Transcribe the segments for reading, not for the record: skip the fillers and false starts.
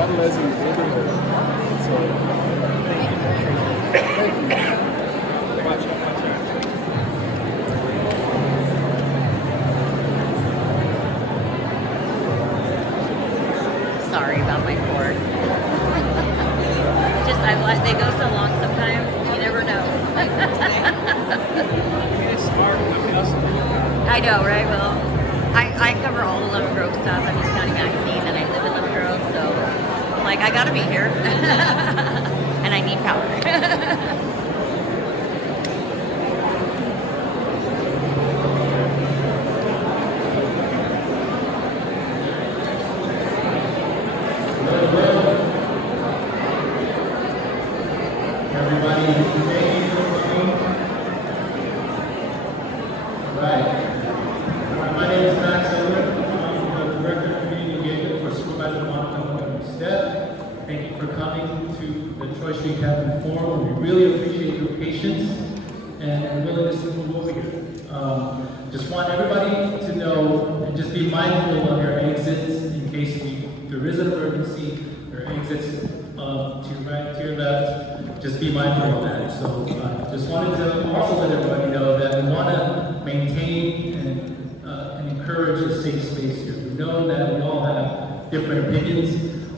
bottle as in neighborhood. So, thank you. Watch out, watch out. Sorry about my cord. They go so long sometimes, you never know. It's smart. I know, right? Well, I cover all the Lemon Grove stuff. I'm East County Magazine, and I live in Lemon Grove, so I'm like, I gotta be here. And I need power. Just want everybody to know and just be mindful of your exits in case there is an emergency or exits to right, to your left. Just be mindful of that. So just wanted to also let everybody know that we want to maintain and encourage a safe space here. We know that we all have different opinions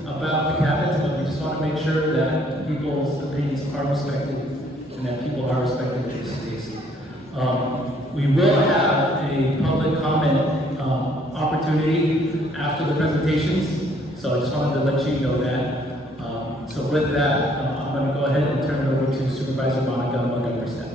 about the cabins, but we just want to make sure that people's opinions are respected and that people are respected in this space. We will have a public comment opportunity after the presentations, so I just wanted to let you know that. So with that, I'm going to go ahead and turn it over to Supervisor Monica Montgomery-Stepp.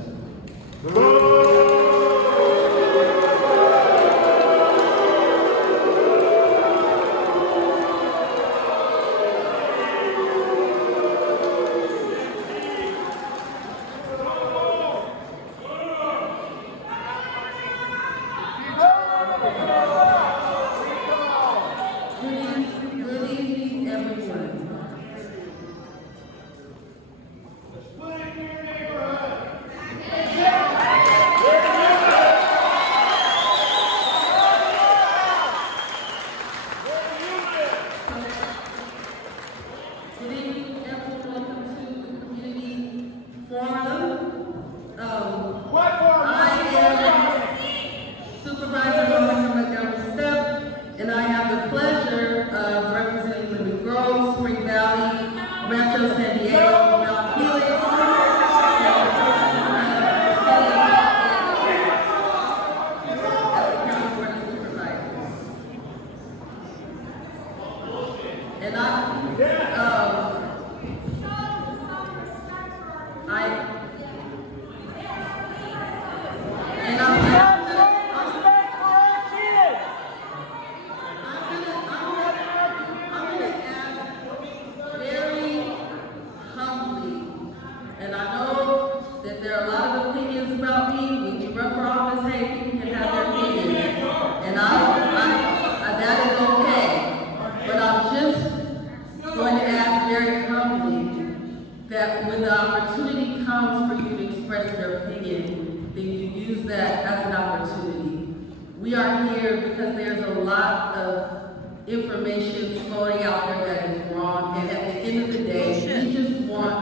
We are here because there's a lot of information flowing out there that is wrong, and at the end of the day, we just want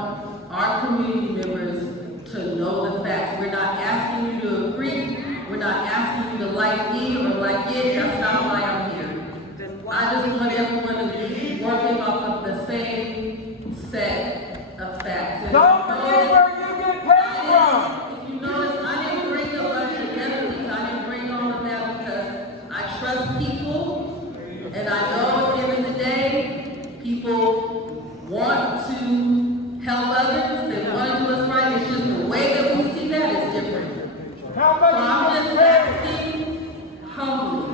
our community members to know the facts. We're not asking you to agree, we're not asking you to like me or like it, that's not why I'm here. I just want everyone to be working off of the same set of facts. Don't forget where you get paid from! If you notice, I didn't bring a bunch of enemies, I didn't bring all of that because I trust people, and I know at the end of the day, people want to help others, they want to do what's right, it's just the way that we see that is different. How So I'm much just you get paid? asking humbly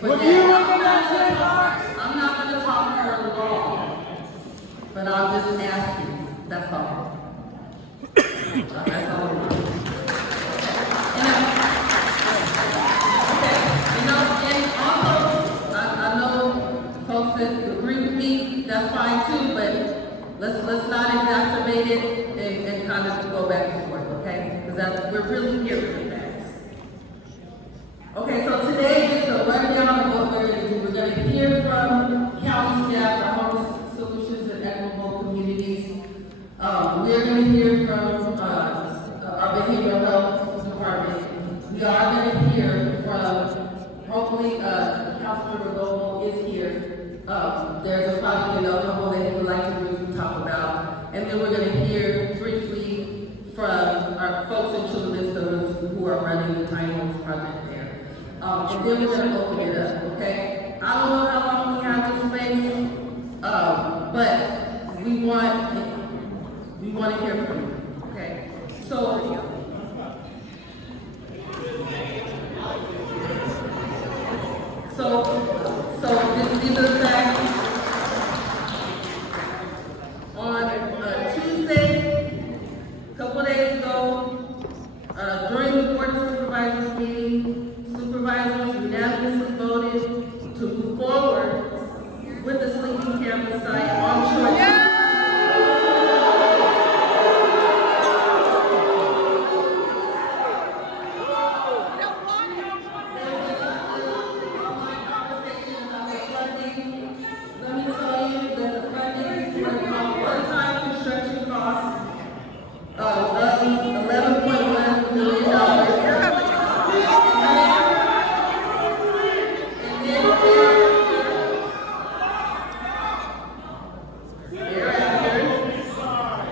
for Would that. you live in that same box? I'm not going to talk for long, but I'm just asking, that's all. That's all. And also, I know folks that agree with me, that's fine too, but let's not exacerbate it and kind of go back and forth, okay? Because we're really here for the facts. Okay, so today is a rundown of what we're going to do. We're going to hear from county staff We're going to hear from our behavioral health department. We are going to hear from, hopefully, Councilmember Noble is here. There's a project in El Campo that he would like to briefly talk about. And then we're going to hear briefly from our folks in Chula Vista who are running the Tiny Homes project there. And then we're going to open it up, okay? I don't know how long we have this space, but we want to hear from you, okay? So these are the facts. On Tuesday, a couple days ago, during the Board of Supervisors meeting, supervisors unanimously voted to move forward with the Sleeping Campus site on Short.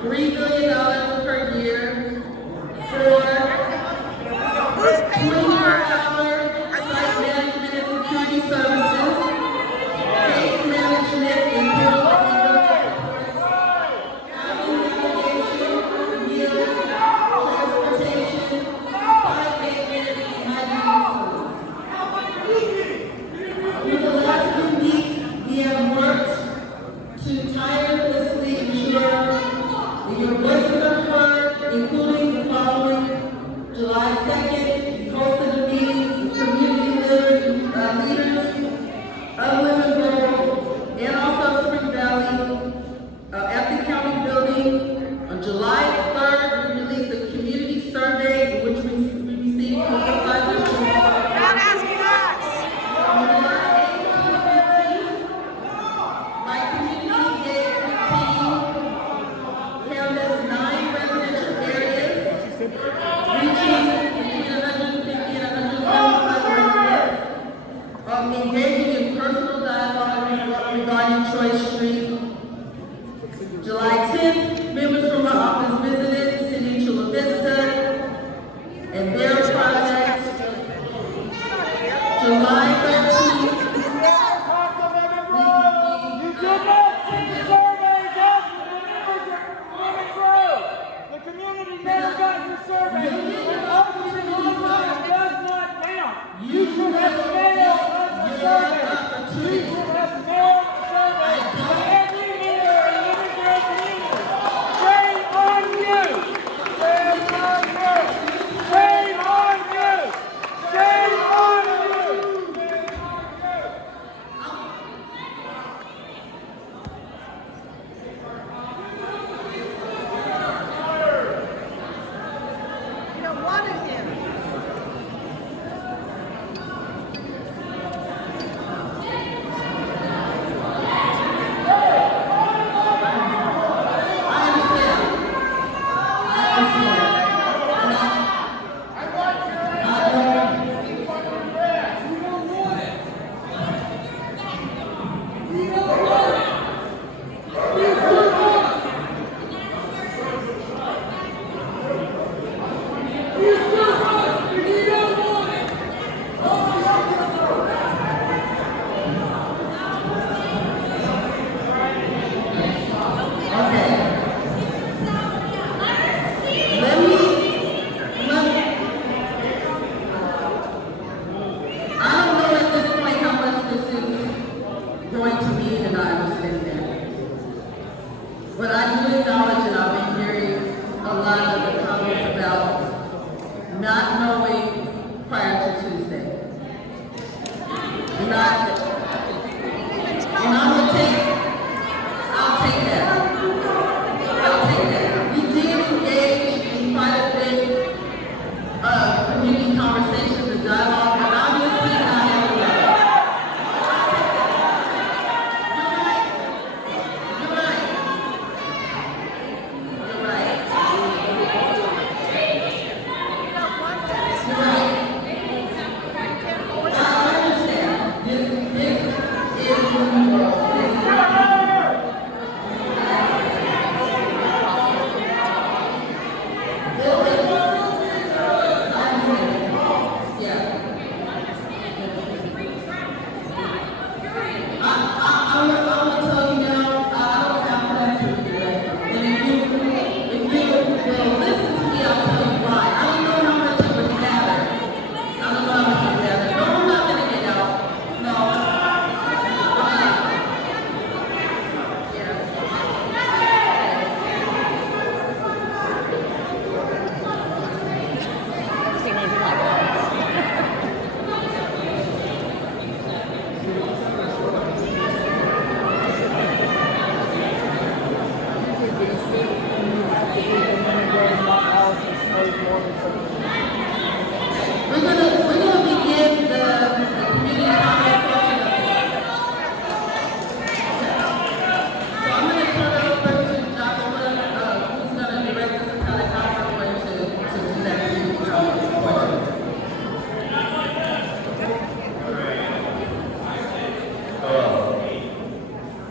$3 billion per year for 24-hour site management and security services, case management, including housing navigation, meals, transportation, site maintenance, and over the last few weeks, we have worked to tirelessly ensure your voices are heard, including the following. July 2nd, we hosted a meeting with community leaders of Lemon Grove and also Spring Valley at the county building. On July 3rd, we released a community survey in which we received Not asking us. my community gave the team canvassed 9 residential areas, reaching between 150 and 175 residents, engaging in personal dialogue regarding Troy Street. July 10th, members from our office visited the city of Chula Vista and their project. July 13th, You did not send the surveys out to the members of Lemon Grove. The community never got your survey. And opening online does not count. You should have mailed us the survey. You should have mailed the survey to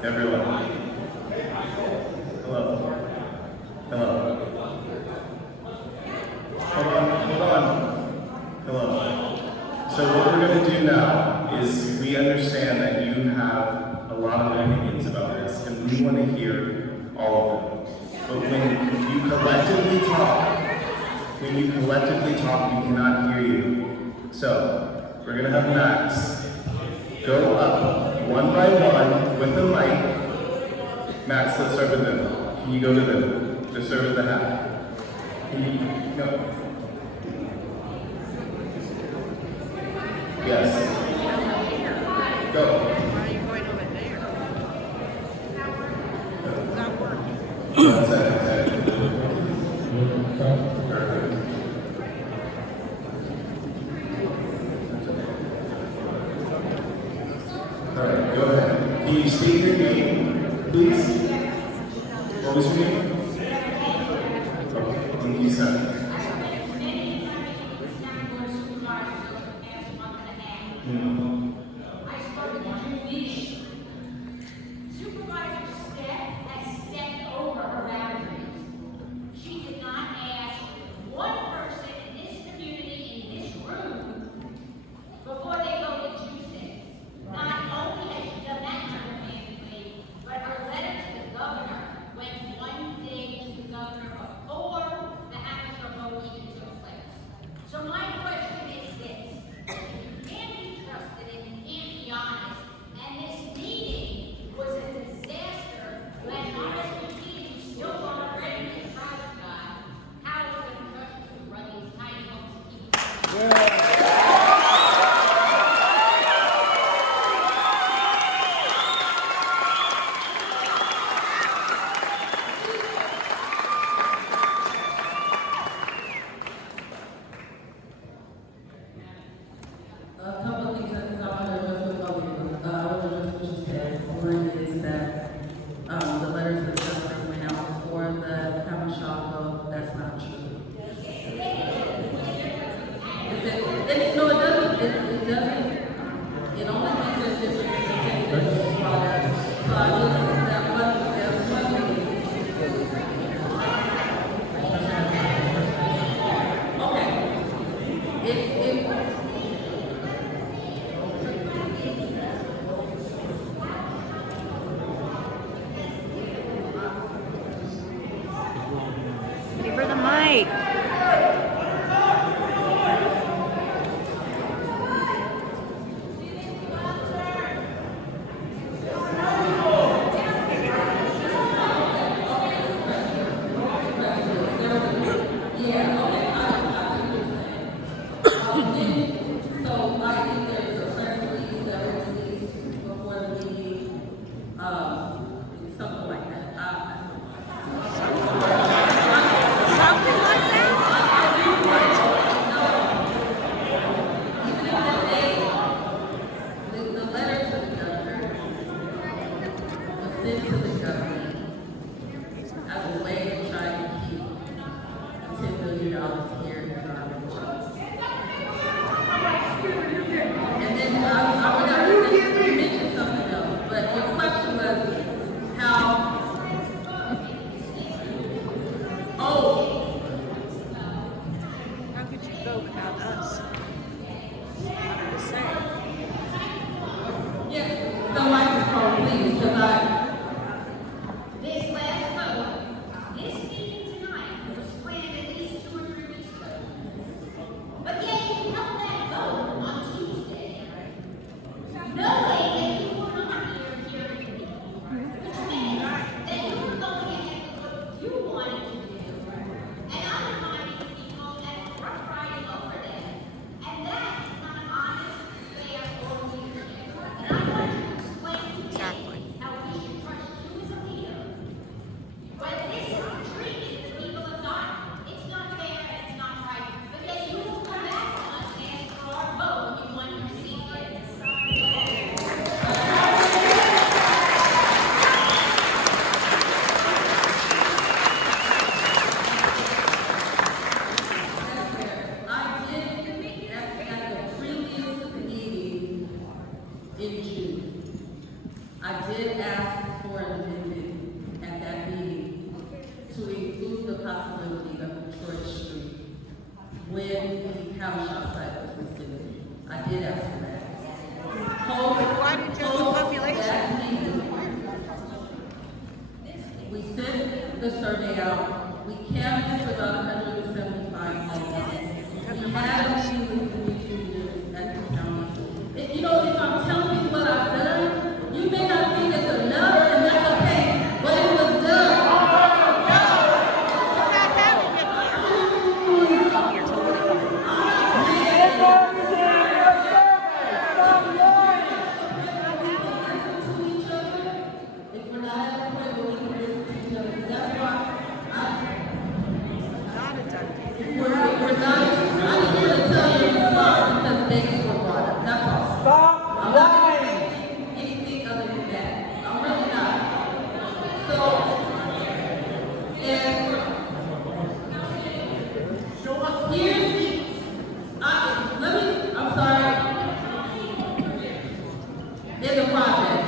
Everyone. Hello. Hello. Hold on. Hello. So what we're going to do now is we understand that you have a lot of opinions about this, and we want to hear all of them. But when you collectively talk, we cannot hear you. So we're going to have Max go up one by one with the mic. Max, let's start with them. Can you go to them? To serve as the hat. Can you go? Yes. Go. Why are you going over there? It's not working. That's it. Perfect. All right, go ahead. Can you state your name, please? What was your name? Okay, thank you, sir. I started to finish. Supervisor Steph has stepped over her boundaries. She did not ask one person in this community, in this room, before they voted Tuesday. Not only has she done that underhandedly, but her letter to the governor went one day to the governor before the actual vote even took place. So my question is this. Can't be trusted and you can't be honest. And this meeting was a disaster when RSVP is still already in trial guy. How is it trust to run these tiny homes to keep A couple of things that I want to address with what you said. One is that, the letters that just went out for the county shop, though, that's not true. No, it doesn't, it doesn't, it only makes a difference in the product. So I look at that one thing. Okay. If Give her the mic. So I think there's a press release that was released before the meeting, something like that. Something like that? We sent the survey out. We canvassed about 175 homes. We had a meeting with community leaders at the county. You know, if I'm telling you what I've done, you may not think it's enough, and that's okay, but it was done. Stop lying. Anything other than that. I'm really not. So, and here's the, I'm sorry. There's a project.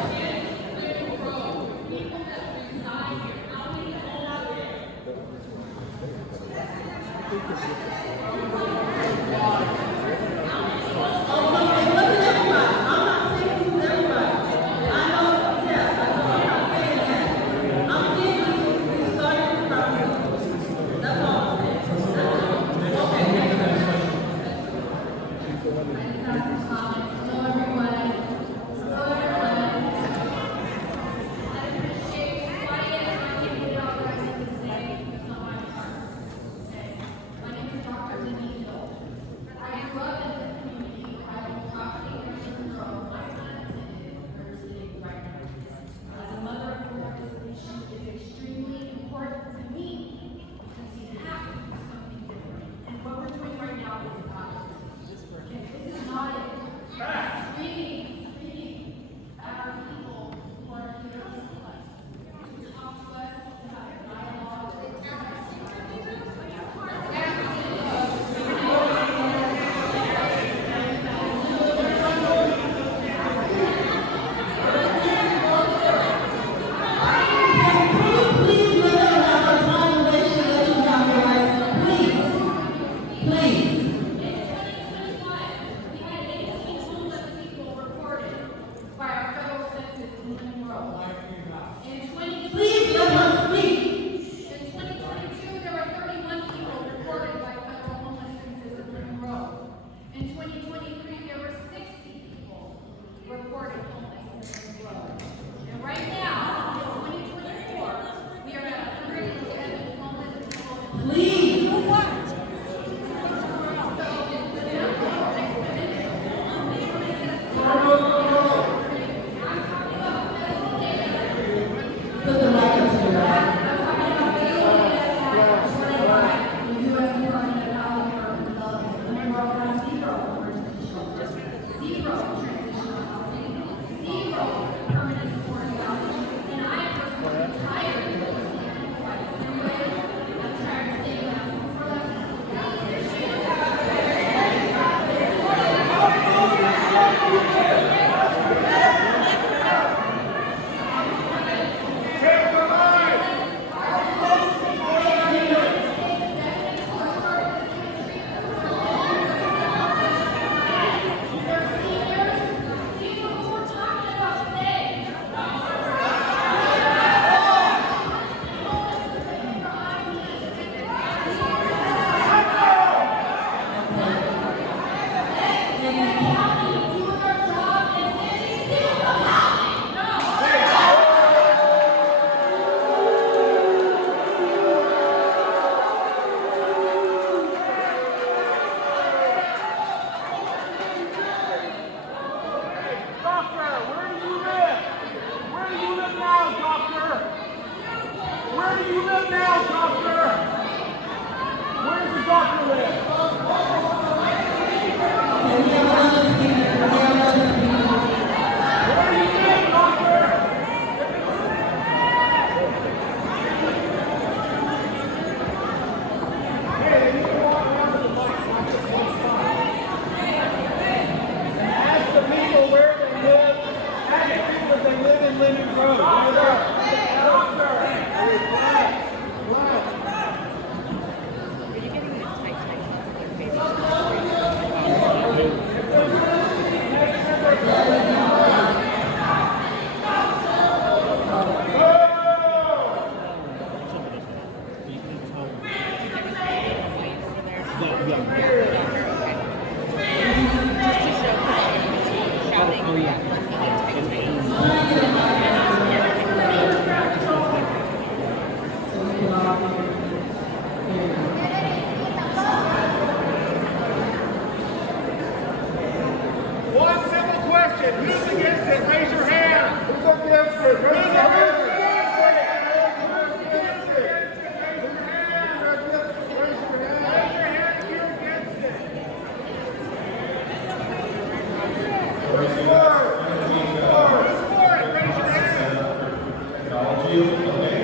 of you? Okay.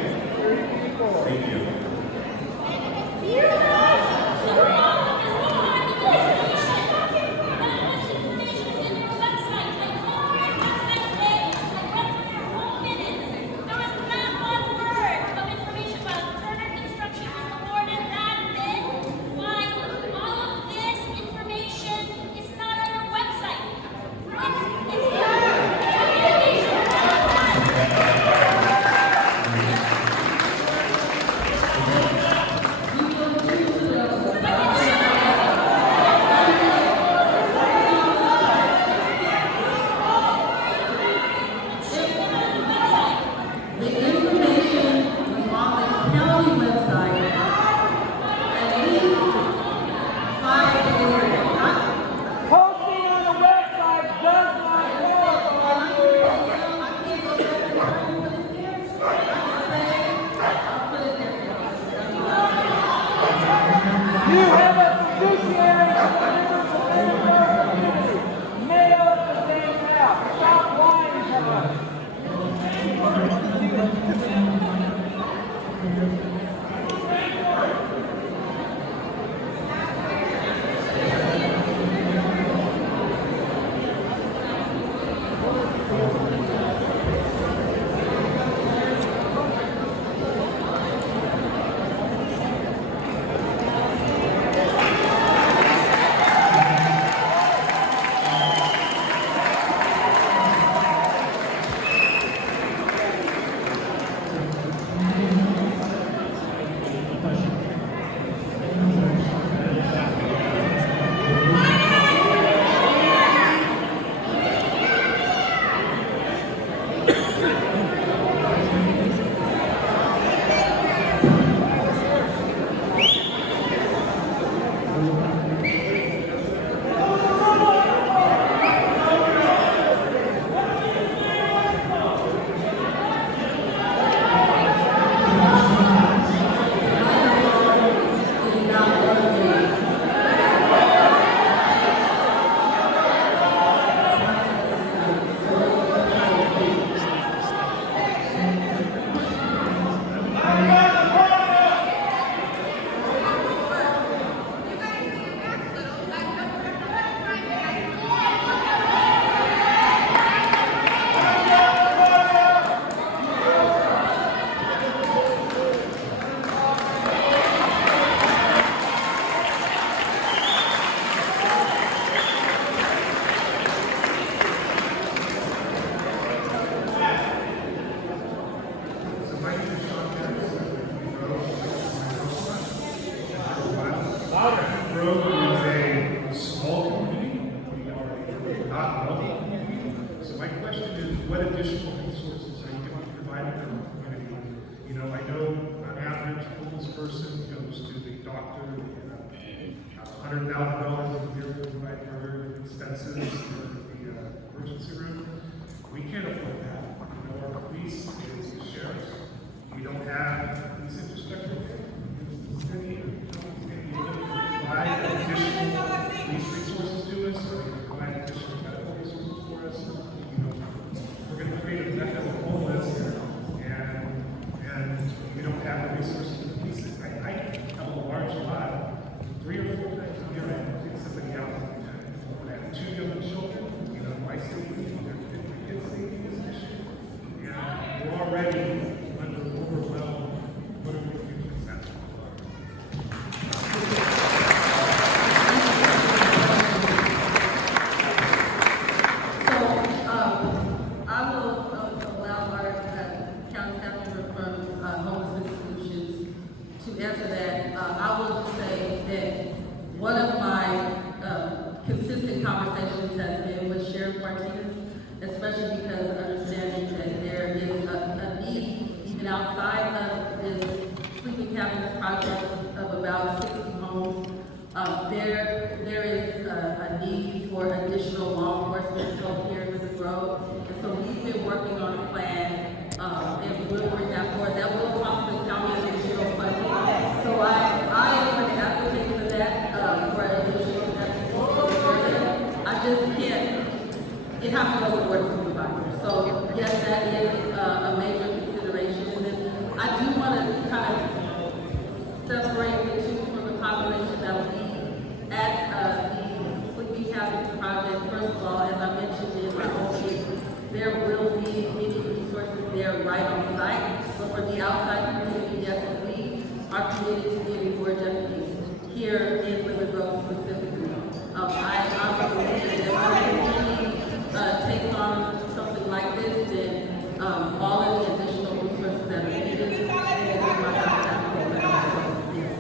Thank you. The information is on the county website at least 5 days ago. Posting on the website does not You have a fiduciary commitment to the mail it the damn out. Stop lying to us. Grove is a small community. We are not wealthy community. So my question is, what additional resources are you going to provide for the community? You know, I know on average, a homeless person goes to the doctor, $100,000 a year to provide for her expenses for the emergency room. We can't afford that. You know, our police is the sheriff's. We don't have police infrastructure. Provide additional police resources to us, or provide additional medical resources for us. You know, we're going to create a method of homeless, and we don't have the resources to police it. I have a large lot, 3 or 4 times a year, I take somebody out. When I have 2 young children, you know, my safety, their kids' safety is an issue. And we're already overwhelmed. What are we going to do with that? I will allow our county staff member from Homelessness Solutions to answer that. I will just say that one of my consistent conversations has been with Sheriff Martinez, especially because understanding that there is a need, even outside of this sleeping cabins project of about 60 homes. There is a need for additional law enforcement help here in the Grove. And so we've been working on a plan, and we'll bring that forward. That will cost the county additional funding. So I am an advocate for that, for additional funding. I just can't, it has to go to the board of supervisors. So yes, that is a major consideration. outside community, yes, we are committed to getting more deputies here in Lemon Grove specifically. I believe that if we take on something like this, then all of the additional resources that are needed, and we might have that program also. Yes.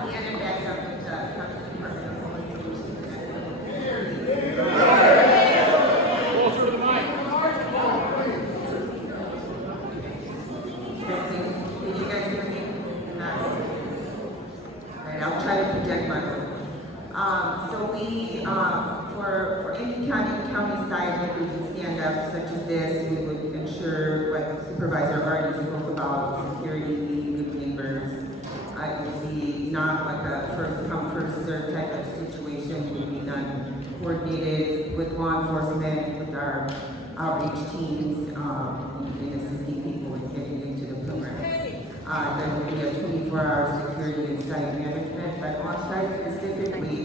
Deanna back up with the County Department of Homeless Closer to the mic. Solutions. Can you guys hear me? Nice. All right, I'll try to project my voice. So we, for any county side that we can stand up such as this, we would ensure what Supervisor already spoke about, security, being good neighbors. I would see not like a first come, first served type of situation. It would be done coordinated with law enforcement, with our outreach teams, and assisting people in getting into the program. There will be a 24-hour security and site management, but on site specifically,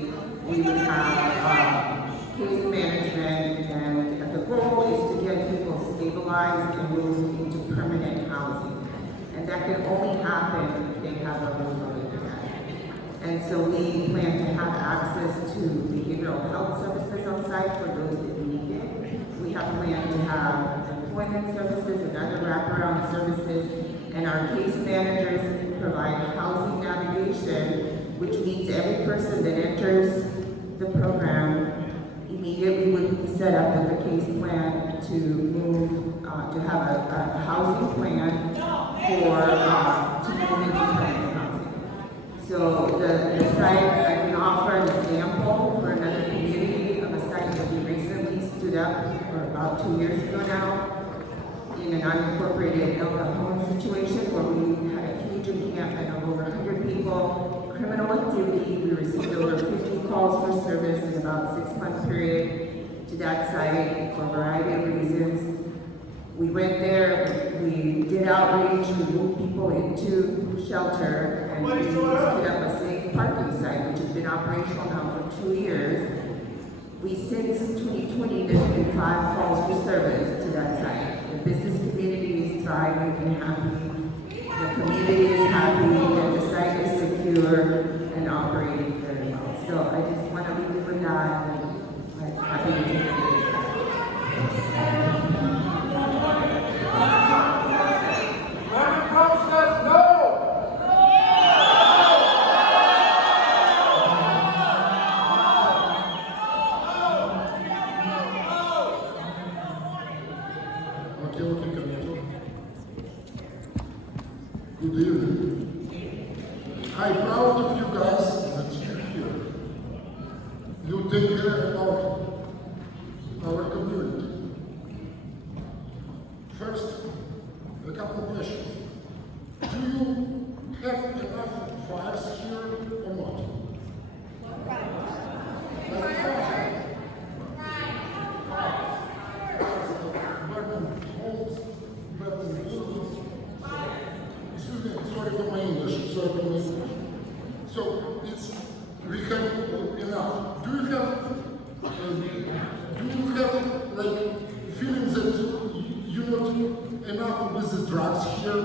we would have case management, and the goal is to get people stabilized and moved into permanent housing. And that can only happen if they have a home to live at. And so we plan to have access to behavioral health services on site for those that need it. We have planned to have employment services and other wraparound services, and our case managers provide housing navigation, which means every person that enters the program immediately would be set up with a case plan to move, to have a housing plan to move into permanent housing. So the site, I can offer an example for another community of a site that we recently stood up for about 2 years ago now, in an unincorporated home situation where we had a huge encampment of over 100 people, criminal activity. We received over 50 calls for service in about a 6-month period to that site for a variety of reasons. We went there, we did outreach, we moved people into shelter, and we stood up a safe parking site, which has been operational now for 2 years. Since 2020, there's been 5 calls for service to that site. The business community is thriving and happy. The community is happy, and the site is secure and operating very well. So I just want to leave you with that, and I'm happy to take it. Lemon Grove says no! Okay, Camilo. Good evening. I'm proud of you guys that you're here. You take care of our community. First, a couple of questions. Do you have enough fires here or not? Like fire. Burning homes, burning buildings. Excuse me, sorry for my English. So we have enough. Do you have like feelings that you're not enough with the drugs here?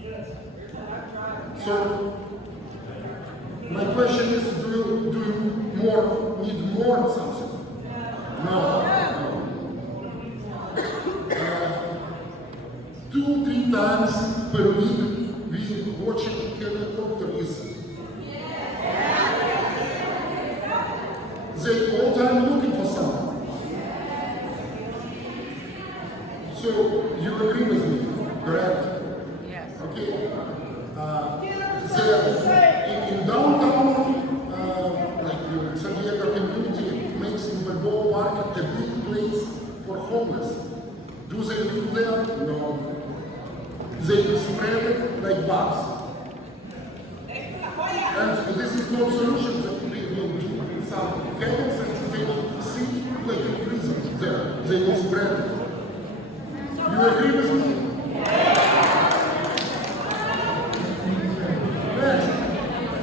Yes. So my question is, do you need more something? No. 2-3 times per week we watching helicopters. They all time looking for someone. So you agree with me, correct? Yes. Okay. In downtown, like San Diego community makes in Balboa Park a big place for homeless. Do they live there? No. They spread it like bugs. And this is no solution that we will do. Some cabins and they will see like in prison there. They will spread it. You agree with me?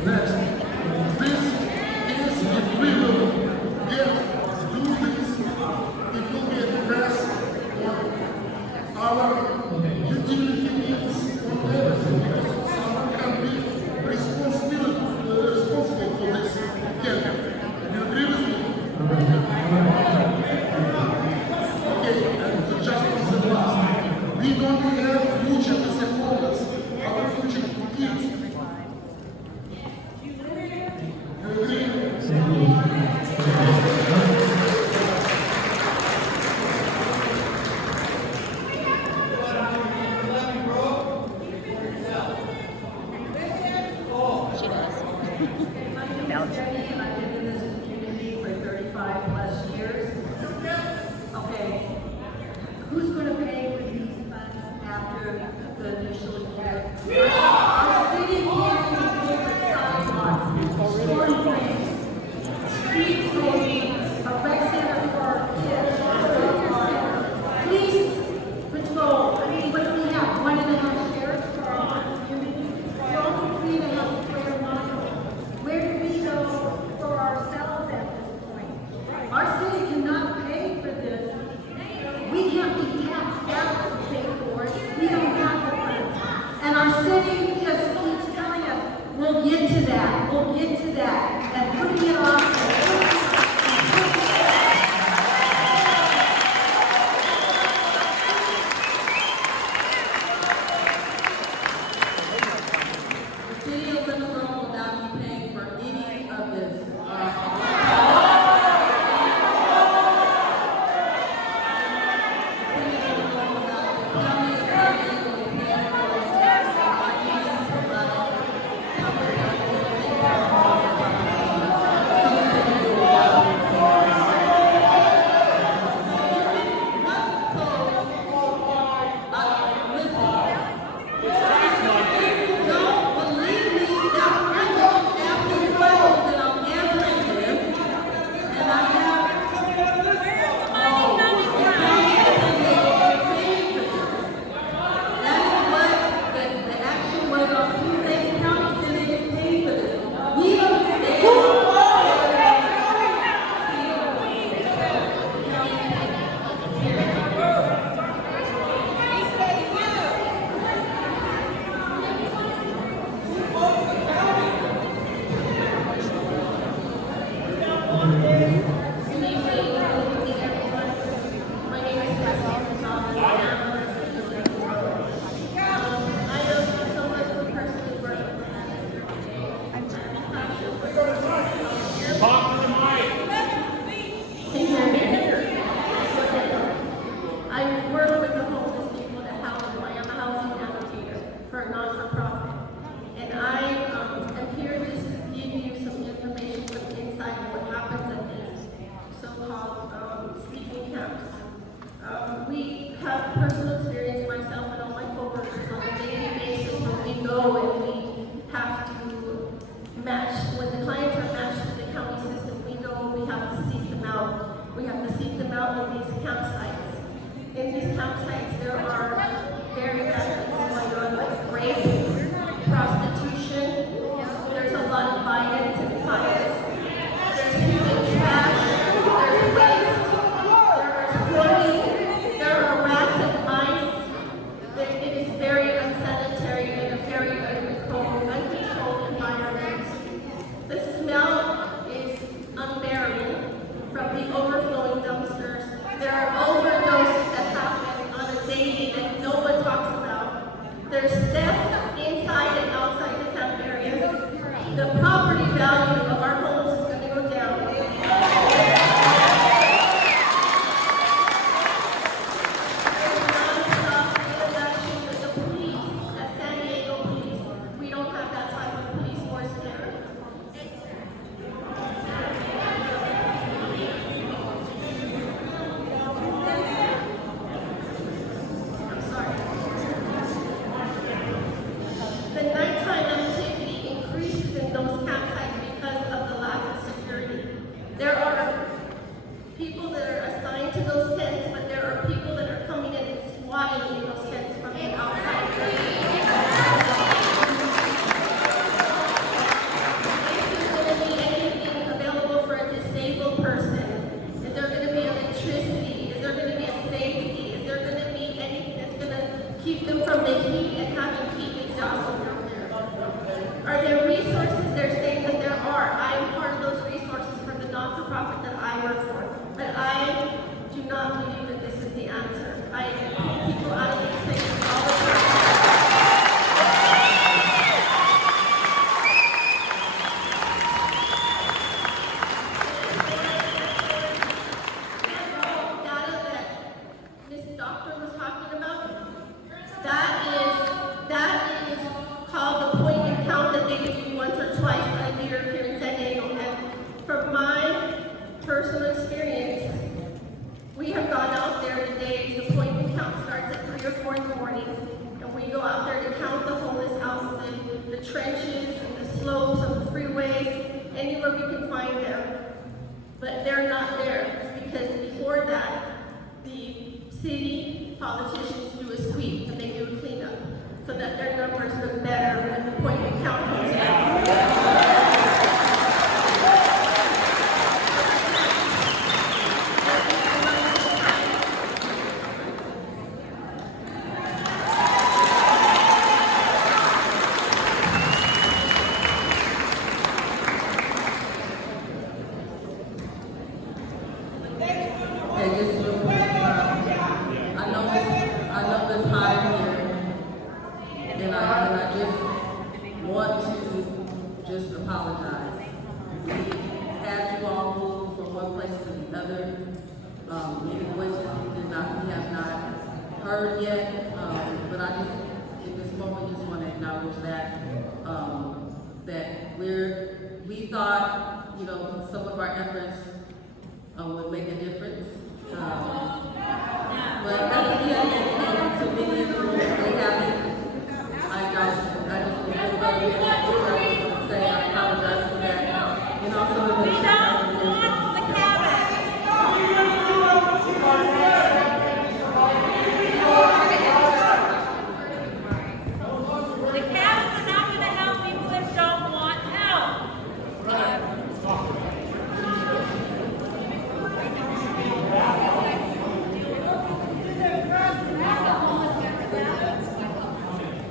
Next. I've been in this community for 35 plus years. Okay, who's going to pay for these funds after the initial year? Our city can't pay for sidewalks, storm drains, street sweeping, a rec center for kids, police patrol. I mean, what do we have? 1.5 sheriffs for our community? We're only 3.5 square miles. Where do we go for ourselves at this point? Our city cannot pay for this. We can't be taxed out to pay for it. We don't have the funds. And our city just keeps telling us, we'll get to that, we'll get to that, and putting it off. The city of Liverpool will not be paying for any of this. Talk to the mic. I work with the homeless people that house them. I am a housing advocate for a non-for-profit. And I am here just to give you some information from inside of what happens at these so-called sleeping camps. We have personal experience, myself and all my coworkers, on a daily basis when we go and we have to match, when the clients are matched to the county system, we go, we have to seek them out. We have to seek them out in these campsites. In these campsites, there are very bad things going on, like rape, prostitution. There's a lot of violence and violence. There's human trash. There's waste. There's hoarding. There are rats and mice. It is very unsanitary and a very uncontrolled environment. The smell is unbearable from the overflowing dumpsters. There are overdoses that happen on a daily that no one talks about. There's theft inside and outside the camp area. The property value of our homes is going to go down. With the police, at San Diego Police, we don't have that type of police force there. I'm sorry. The nighttime activity increases in those campsites but they're not there because before that, the city politicians do a sweep and they do a cleanup so that their numbers look better when the point of count comes in. And just real quick, I know it's hot in here, and I just want to just apologize. We had you all move from one place to the other. Many voices we have not heard yet, but I just, in this moment, just want to acknowledge that, that we thought, you know, some of our efforts would make a difference. But that's again, to many of you, they haven't. I just want to say I apologize for that. And also, We don't want the cabin. The cabin's not going to help people that don't want help.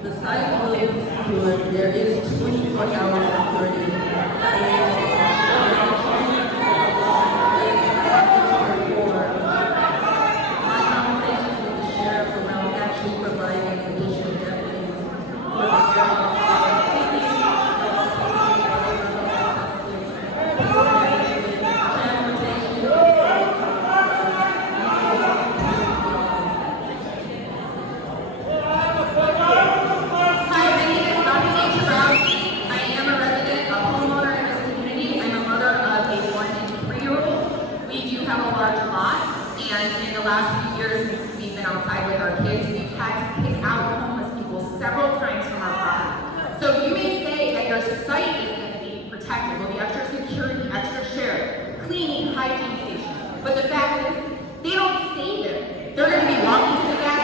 the site was good. There is 24 hours security. My conversations with the sheriff around actually providing additional evidence for the Hi, my name is Dr. Chabrowski. I am a resident, a homeowner in this community. I'm a mother of a 1 and 3-year-old. We do have a large lot, and in the last few years since we've been outside with our kids, we've had to kick out homeless people several times from our property. So you may say that your site is going to be protected, will be extra security, extra sheriff, cleaning, hygiene stations. But the fact is, they don't stay there. They're going to be walking to the gas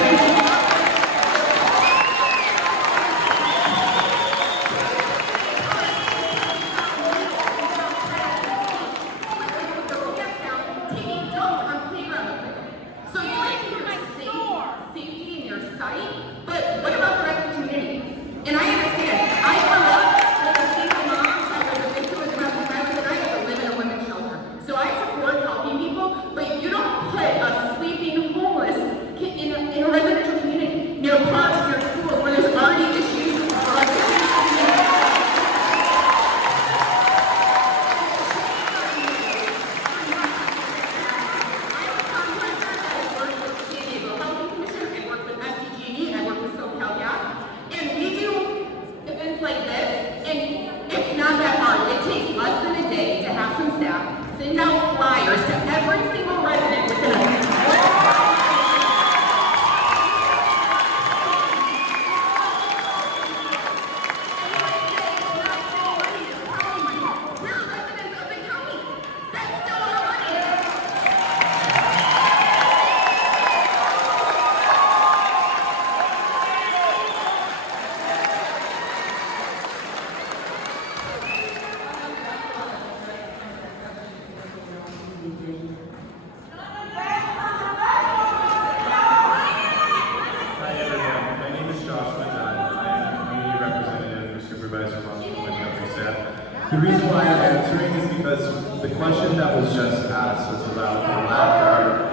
station. Taking dumps on playground equipment. So you might think you're safety in your site, but what about the rest of the community? And I understand. I grew up with a single mom. I was a victim of domestic violence, and I had to live in a women's shelter. So I support helping people, but you don't put a sleeping homeless in a residential community near parks, near schools, where there's already issues. And we do events like this, and it's not that hard. It takes less than a day to have some staff send out flyers to every single resident within a We're residents of the county. That's still our money. Hi everyone, my name is Josh Madden. I am a community representative for Supervisor Russell and Jeffrey staff. The reason why I'm answering is because the question that was just asked was about the lack of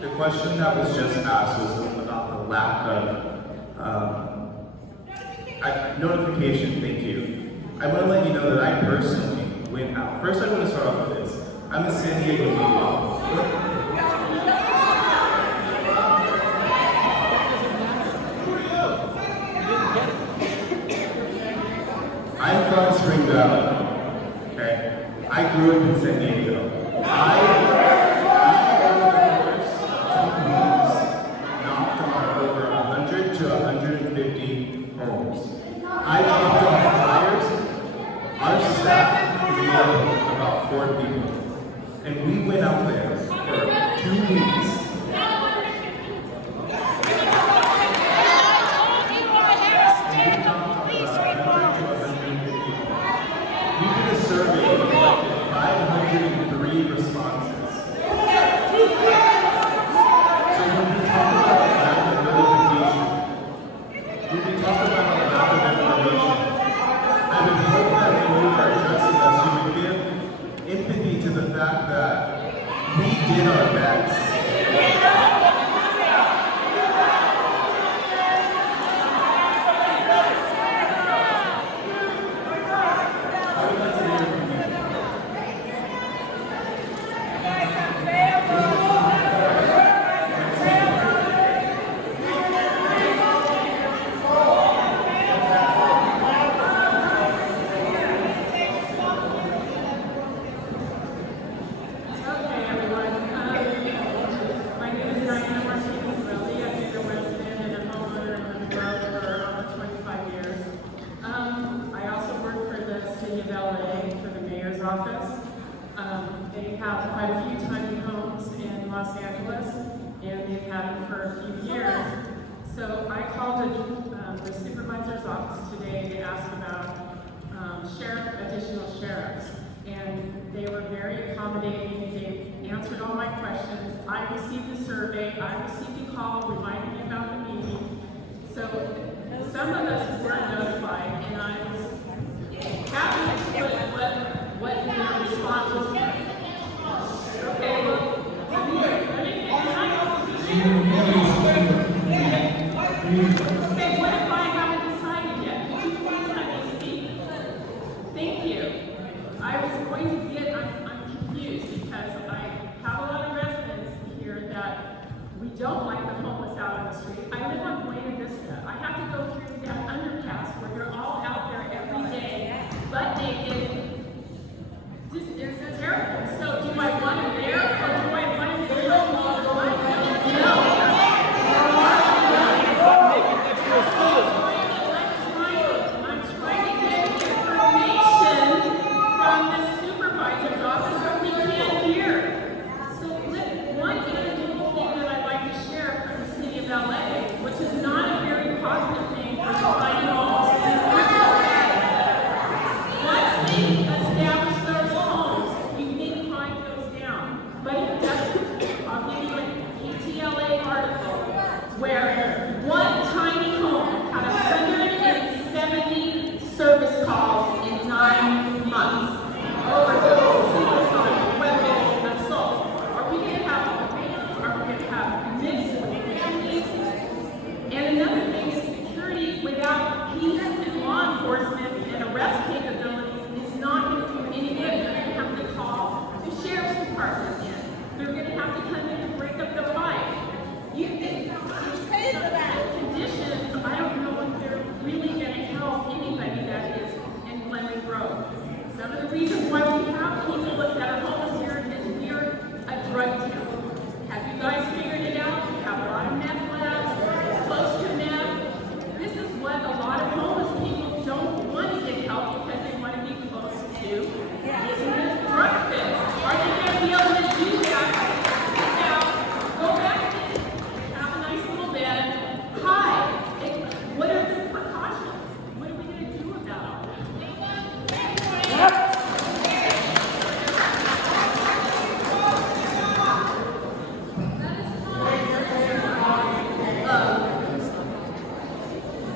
The question that was just asked was about the lack of notification. Thank you. I want to let you know that I personally went out. First, I want to start off with this. I'm a San Diego native. I'm from Spring Valley. Okay, I grew up in San Diego. Knocked on over 100 to 100 homes. I talked to our buyers. Our staff is made of about 4 people. And we went out there for 2 weeks. We did a survey and collected 503 responses. So when we talk about lack of notification, when we talk about lack of information, I would hope that when you are addressing us, you would give empathy to the fact that we did our best. They have quite a few tiny homes in Los Angeles, and they've had them for a few years. So I called the supervisor's office today to ask about additional sheriffs, and they were very accommodating. They answered all my questions. I received the survey. I received a call reminding me about the meeting. So some of us weren't notified, and I was happy to put what the responses were. Okay, well, okay, what if I haven't decided yet? Would you please let me speak? Thank you. I was going to get, I'm confused because I have a lot of residents here that we don't like the homeless out on the street. I live on Buena Vista. I have to go through that underpass where they're all out there every day, butt naked. This is terrible. So do I want it there or do I want it there? I'm trying to get information from the supervisor's office so we can't hear. So one anecdotal thing that I'd like to share from the city of LA, which is not a very positive thing for the tiny homes. Once they establish those homes, you think crime goes down. But it doesn't. I'll give you a PTLA article where one tiny home had 170 service calls in 9 months. Overdose, suicide, weapon assault. Are we going to have mixed families? And another thing is security without peace and law enforcement and arrest capabilities is not going to do any good. They're going to have to call the sheriff's department in. They're going to have to come in and break up the fight. Conditions, I don't know if they're really going to help anybody that is in Fleming Grove. Some of the reasons why we have people that are homeless here is we're a drug town. Have you guys figured it out? We have a lot of meth labs, close to meth. This is what a lot of homeless people don't want to get help because they want to be close to getting this drug fix. Are they going to be able to do that? Now, go back and have a nice little bed. Hi. What are the precautions? What are we going to do about all that?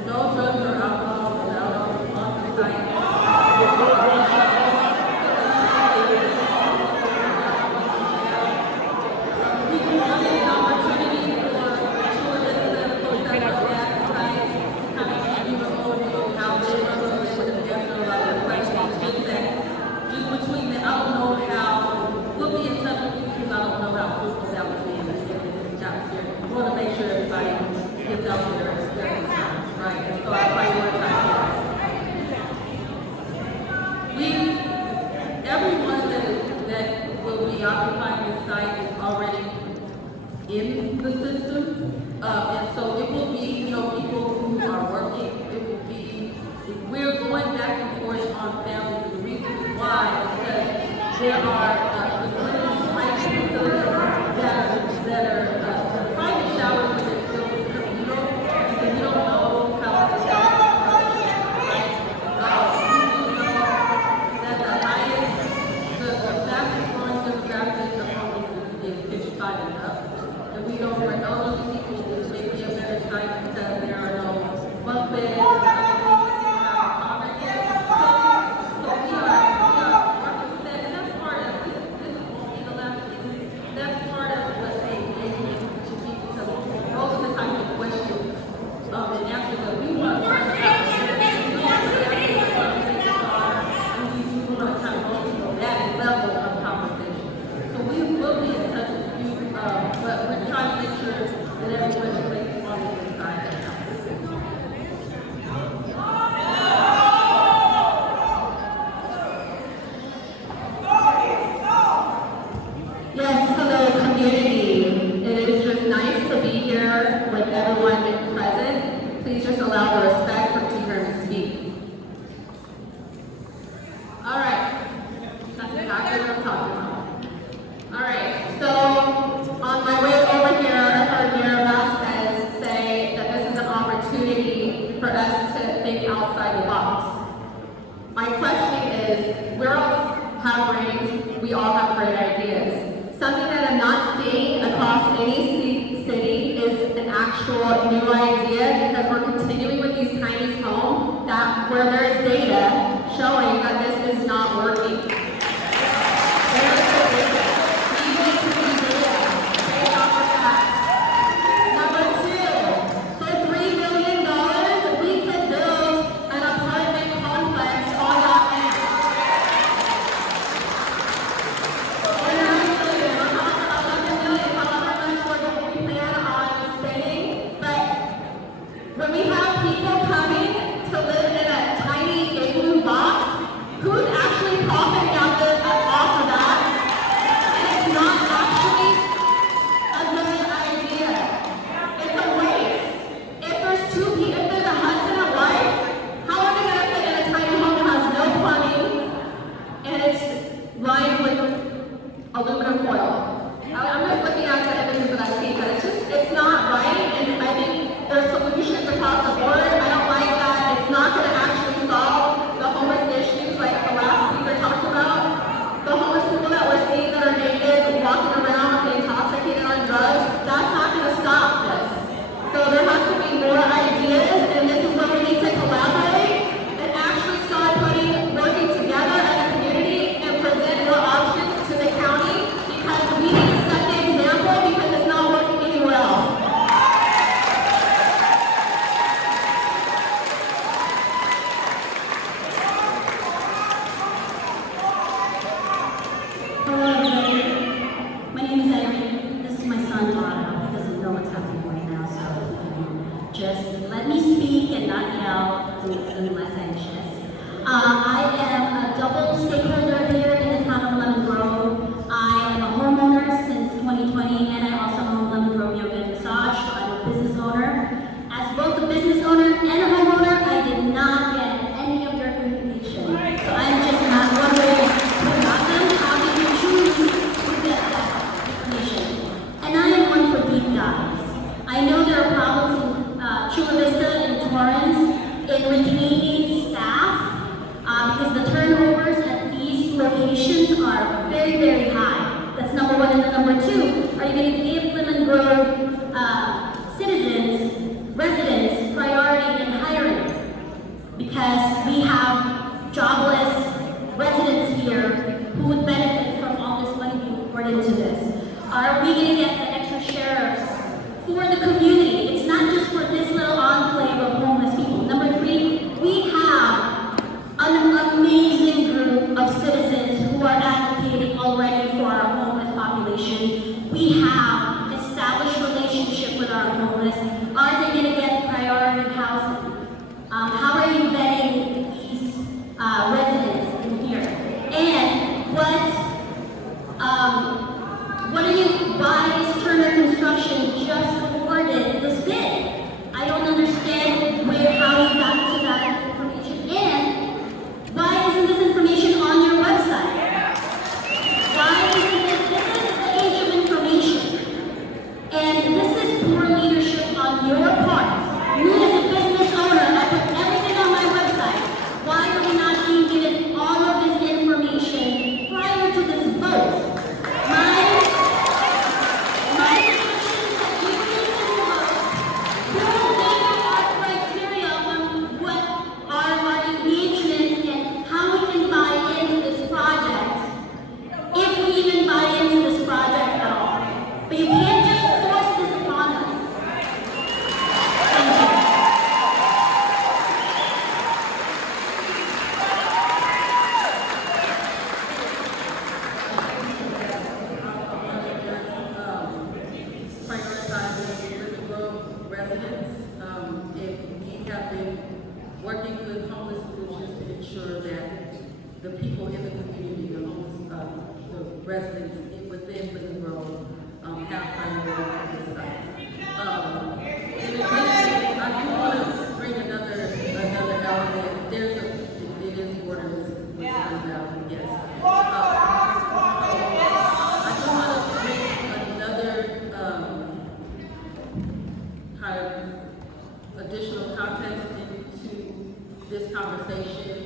No drugs or alcohol allowed on the site. We can give an opportunity for children to go back to that site, having a remote how they run with the definitely about the price just between the, I don't know how, we'll be in touch with you because I don't know how fruitful that would be in this job here. We want to make sure everybody gets out there and spends time, right? And so I prioritize that. Everyone that will be occupying this site is already in the system. And so it will be, people who are working, it will for elderly people is maybe a better site because there are no bunk beds, so we are, and that's part of, this won't be the last, that's part of what they should be, because most of the time the question, and answer that we want to have, and we want to kind of go to that level of conversation. So we will be in touch with you, but we're trying to make sure that everyone's placed on the inside. Yes, hello community. It is just nice to be here with everyone present. Please just allow the respect for to hear me speak. All right, that's exactly what I'm talking about. All right, so on my way over here, I heard Mayor Vasquez say that this is an opportunity for us to think outside the box. My question is, we all have brains, we all have great ideas. Something that I'm not seeing across any city is an actual new idea, because we're continuing with these tiny homes that where there is data showing that this is not working. There is no data. We need to see data based off of that. Number two, for $3 million, we could build an apartment complex on that land. When we have people coming to live in a tiny igloo box, who's actually profiting off of that? And it's not actually a good idea. It's a waste. If there's two people, if there's a husband and wife, how are they going to fit in a tiny home that has no plumbing and it's lined with aluminum foil? I'm just looking at the images that I've seen, but it's not right, and I think there's solutions across the board. I don't like that it's not going to actually solve the homeless issues like the last speaker talked about. The homeless people that we're seeing that are naked, walking around, intoxicated on drugs, that's not going to stop this. So there has to be more ideas, and this is where we need to collaborate and actually start working together as a community and present more options to the county, because we need to set the example, because it's not working anywhere else. Hello, everybody. My name is Irene. This is my son, Otto. He doesn't know what's happening right now, so just let me speak and not yell. I'm less anxious. I am a double stakeholder here in the town of Lemon Grove. I am a homeowner since 2020, and I also own Lemon Grove Yoga and Massage, so I'm a business owner. As both a business owner and a homeowner, I did not get any of your communication. So I'm just not wondering who got them. How did you choose to get that information? And I am one for deep dives. I know there are problems in Chula Vista and Torrance in retaining staff because the turnovers at these locations are very, very high. That's number one. And then number two, are you going to give Lemon Grove citizens, residents, priority in hiring? Because we have jobless residents here who would benefit from all this money being poured into this. Are we going to get the extra sheriffs for the community? It's not just for this little enclave of homeless people. Number three, we have an amazing group of citizens who are advocating already for our homeless population. We have established relationship with our homeless. Are they going to get priority housing? How are you vetting these residents in here? And why is Turner Construction just awarded been working with homeless solutions to ensure that the people in the community, the homeless, the residents within Living Grove, have primary homeless sites. In addition, I do want to bring another element. It is borders with Sundown, yes. I do want to bring another kind of additional context into this conversation,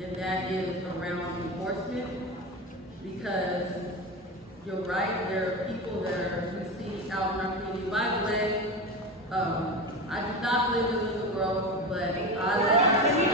and that is around enforcement, because you're right, there are people that are conceived out in our community. By the way, I do not live in Little Grove, but I live in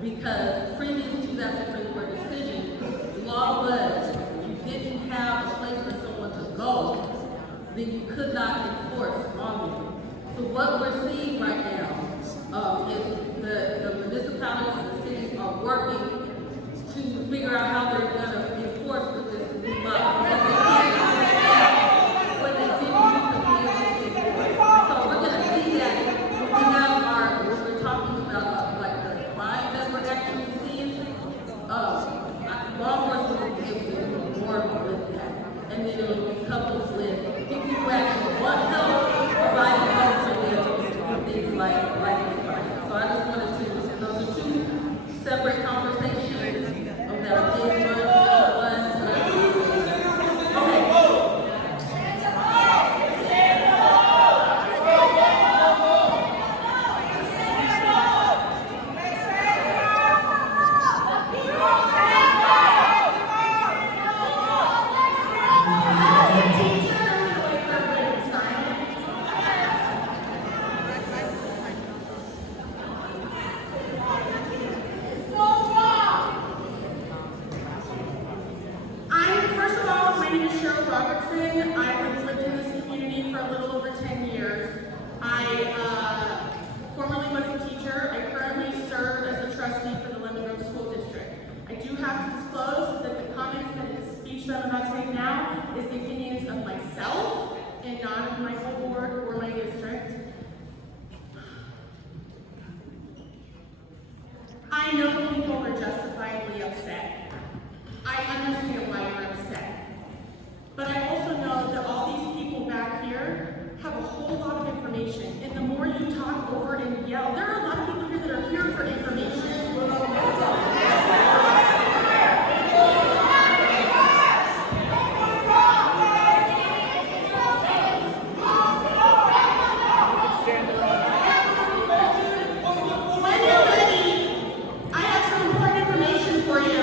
because previous to that Supreme Court decision, the law was if you didn't have a place for someone to go, then you could not enforce on them. So what we're seeing right now is the municipalities and the cities are working to figure out how they're going to enforce with this new law. Because they can't what they didn't used to be able to enforce. So we're going to see that we have when we're talking about like the crime that we're actually seeing, law enforcement will be able to do more with that. And then it will be coupled with people who actually want help, providing help for them, things like this. So I just wanted to, those are two separate conversations that are being run at once. I know people are justifiably upset. I understand why you're upset. But I also know that all these people back here have a whole lot of information. And the more you talk over and yell, there are a lot of people here that are here for information. When you're ready, I have some important information for you.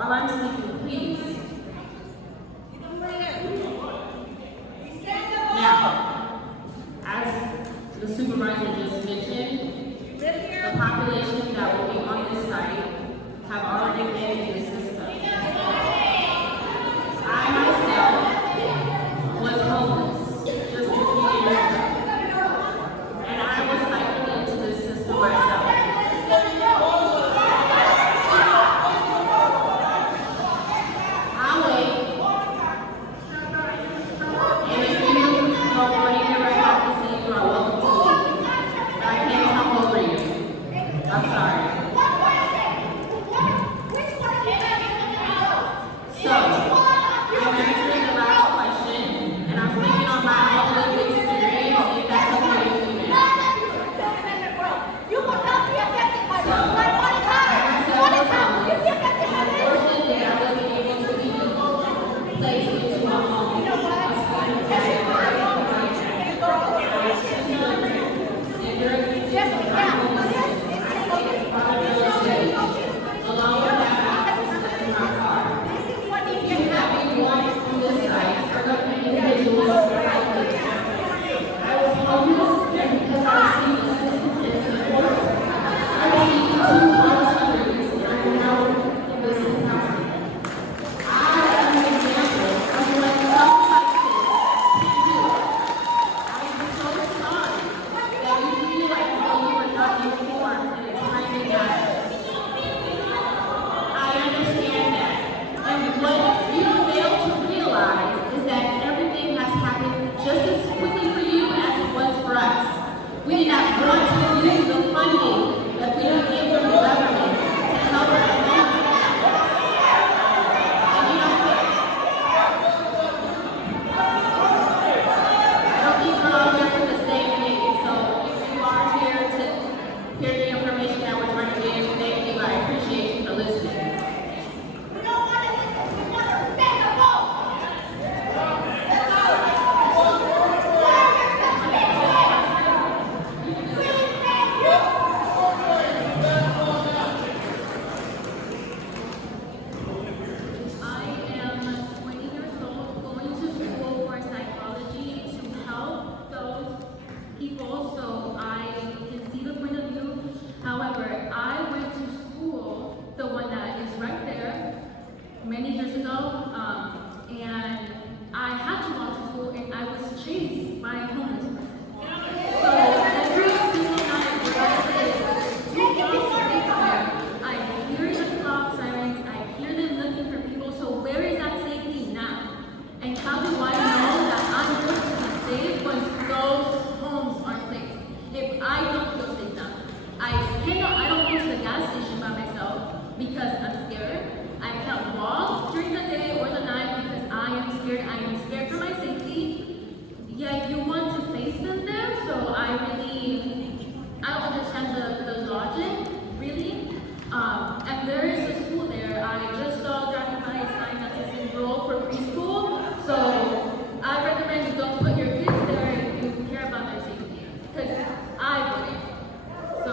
while I'm speaking, please. Now, as the supervisor just mentioned, the population that will be on this site have already been in the system. I myself was homeless just a few years ago, and I was cycling into this system myself. I'll wait. And if you don't want to hear what I have to say, you are welcome to leave. But I can't come over you. I'm sorry. So, I'm answering the last question, and I'm speaking on my own lived experience, if that's okay with you. You will not be affected by So, unfortunately, I wasn't able to be placed into a home. And during the season of my homelessness, I take part of real estate, along with that, access in my car. If you have any walks through this site, or look at individuals who are helpless, I was homeless, and because I received assistance and support, I received 2 months under this, and I am now in this housing. I am an example of what some places can do. I am so sorry that you feel like you were not informed in a timely manner. I understand that. And what you fail to realize is that everything has happened just as quickly for you as it was for us. We did not want to use the funding that we would get from the government to help our families. And you know what? I don't think we're all here for the same thing. So if you are here to hear the information that we're trying to give, thank you. I appreciate you for listening. We don't want to listen. We want to respect the vote. I am 20 years old, going to school for psychology to help those people so I can see the point of view. However, I went to school, the one that is right there, many years ago, and I had to walk to school and I was chased by a homeless person. So every single night where I stay 2 blocks away from there, I hear the clock sirens, I hear them looking for people, so where is that safety now? And how do I know that I'm going to be safe when those homes aren't safe? If I don't feel safe now, I don't go to the gas station by myself because I'm scared. I can't walk during the day or the night because I am scared. I am scared for my safety. Yeah, you want to place them there, so I don't understand the logic, really. And there is a school there. I just saw driving by a sign that says enroll for preschool. So I recommend you don't put your kids there if you care about their safety, because I wouldn't. So.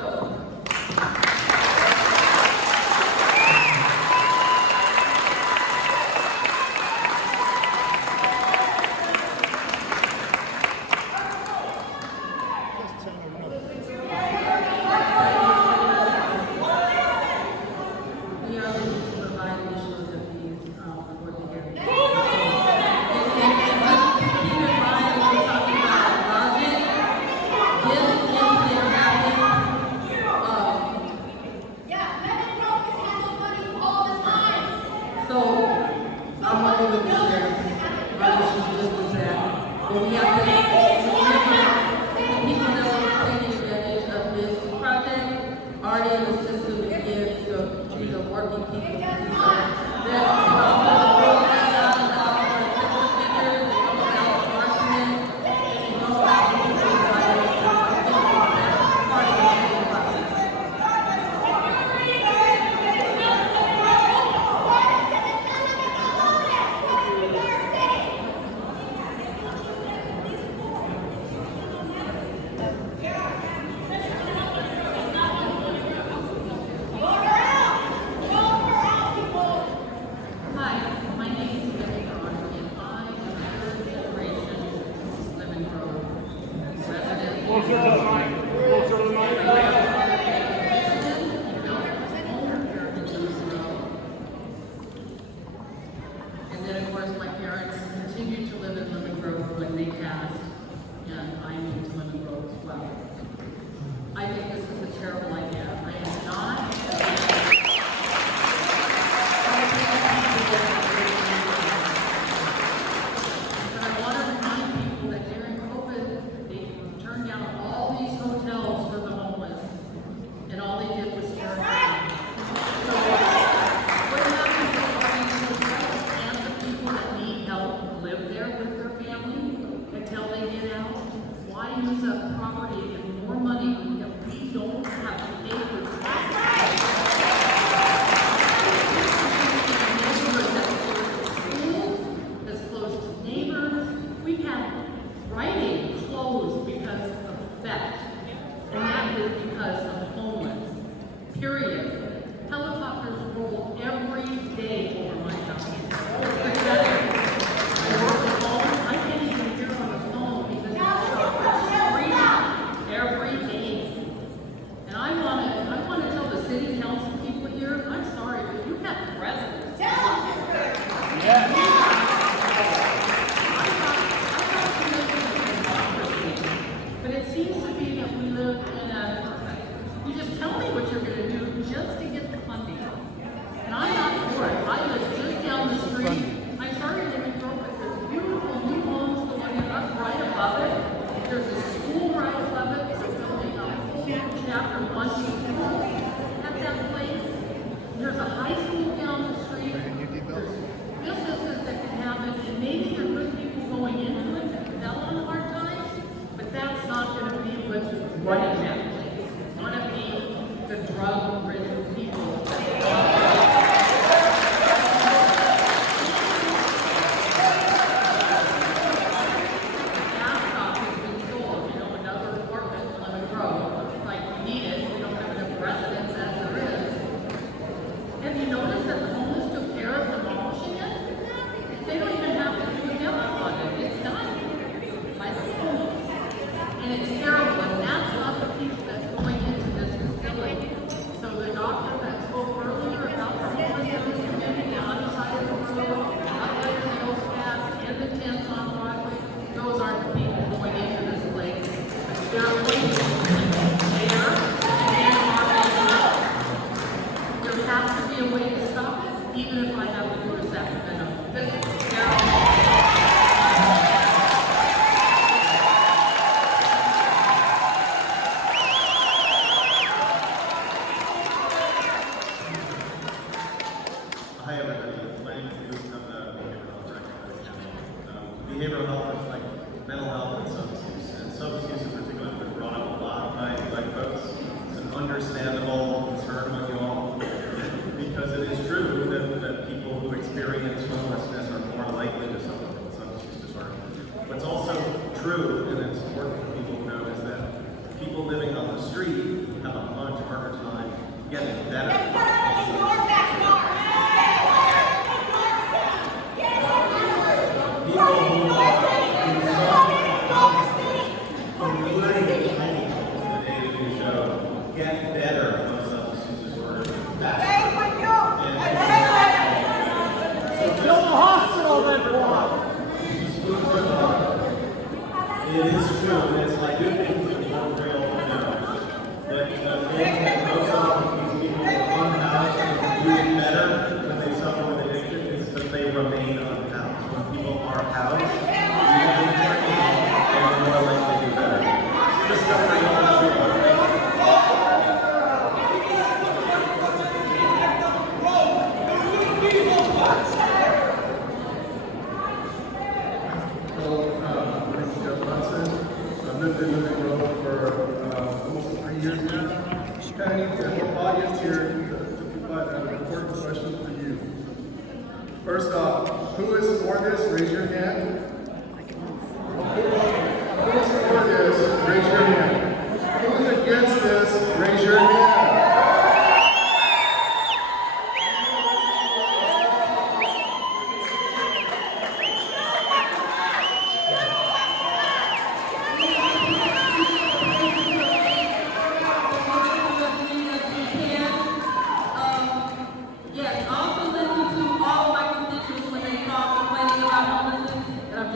We are looking to provide initials of these for the hearing. And keep in mind, when we're talking about logic, this incident happened, Yeah, Lemon Grove is handling money all the time. So, I'm wondering with the sheriff, my issue just was that, when we have to, people that are taking advantage of this project, already in the system to give to these are working people. when they passed, and I moved to Lemon Grove as well. I think this is a terrible idea. I am not. But I want to remind people that during COVID, they turned down all these hotels for the homeless, and all they did was tear it down. So what happens if all these hotels and the people that need help live there with their family until they get out? Why use up property and more money that we don't have to pay for taxes? Has closed to neighbors. We've had writing closed because of theft, and that is because of homeless. Period. Helicopters roll every day over my house. It's pathetic. I work at home. I can't even hear on the phone because it's screaming every day. And I want to tell the city council people here, I'm sorry, but you have residents. But it seems to be that we live in you just tell me what you're going to do just to get the funding. And I'm not for it. I live just down the street. I started in Lemon Grove, but there's beautiful new homes going up right above it. There's a school right above it. It's building a whole chapter 1 school at that place. There's a high school down the street. There's businesses that can happen, and maybe there are good people going into it that fell on hard times, but that's not going to be what's running that place. It's going to be the drug-ridden people. Ascot has been sold, another apartment in Lemon Grove. It's like we need it, we don't have enough residents as there is. Have you noticed that the homeless took care of demolishing it? They don't even have to do a demo on it. It's done by the homeless. And it's terrible, and that's not the people that's going into this facility. So the doctor that spoke earlier about the homeless in this community on the side of the road, up there in the old path, in the tents on Broadway, those aren't the people going into this place. There are places there, and there has to be a way to stop it, even if I have to go to Sacramento. This is terrible. Hi everybody, my name is Luke. I'm the behavioral health director. Behavioral health is like mental health and substance use. And substance use in particular has been brought up a lot by folks. It's an understandable concern among you all. Because it is true that people who experience homelessness are more likely to suffer from substance use disorder. What's also true, and it's important for people to know, is that people living on the street have a much harder time getting better. Get better from substance use disorder. Build a hospital then for It is true, and it's like good things that don't real know. But the thing that most often these people are unhoused and do better when they suffer with addiction is because they remain unhoused. When people are housed, they're more likely to do better. Discovering all the truth. I've lived in Lemon Grove for almost 3 years now. Kind of need the whole audience here to provide an important question for you. First off, who is for this? Raise your hand. Who is for this? Raise your hand. Who is against this? Raise your hand. Yes, I also listen to all of my constituents when they talk complaining about homelessness, and I'm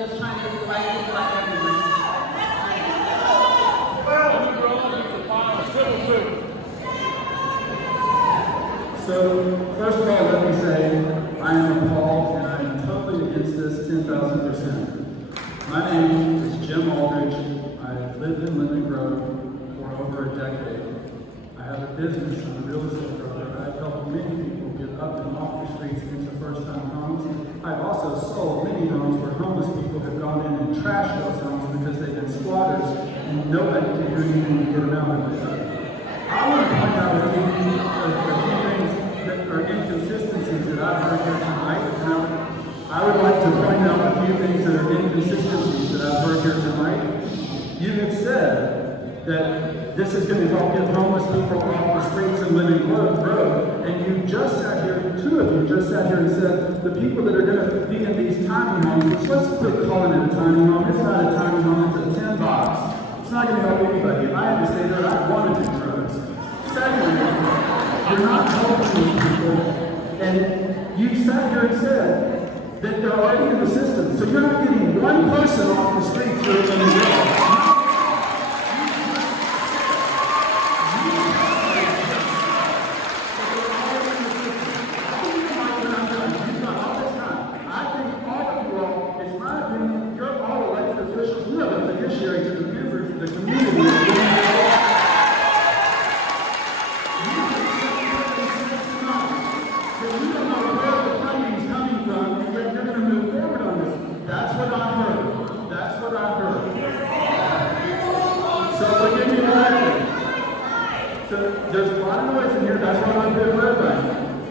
10,000%. My name is Jim Aldridge. I've lived in Lemon Grove for over a decade. I have a business. I'm a real estate broker. I've helped many people get up and off the streets into first-time homes. I've also sold many homes where homeless people have gone in and trashed those homes because they've been squatters and nobody can do anything to get them out of there. I want to point out a few things that are inconsistencies that I've heard here tonight. I would like to point out a few things that are inconsistencies that I've heard here tonight. You have said that this is going to help get homeless people off the streets and Lemon Grove, and you just sat here, two of you just sat here and said the people that are going to be in these tiny homes, which let's quit calling it a tiny home. It's not a tiny home, it's a tin box. It's not going to help anybody. I have to say that I want to do drugs. Secondly, you're not helping these people, and you sat here and said that they're already in the system, so you're not getting one person off the streets who are going to get. There's a lot of noise in here, that's why I'm good for everybody.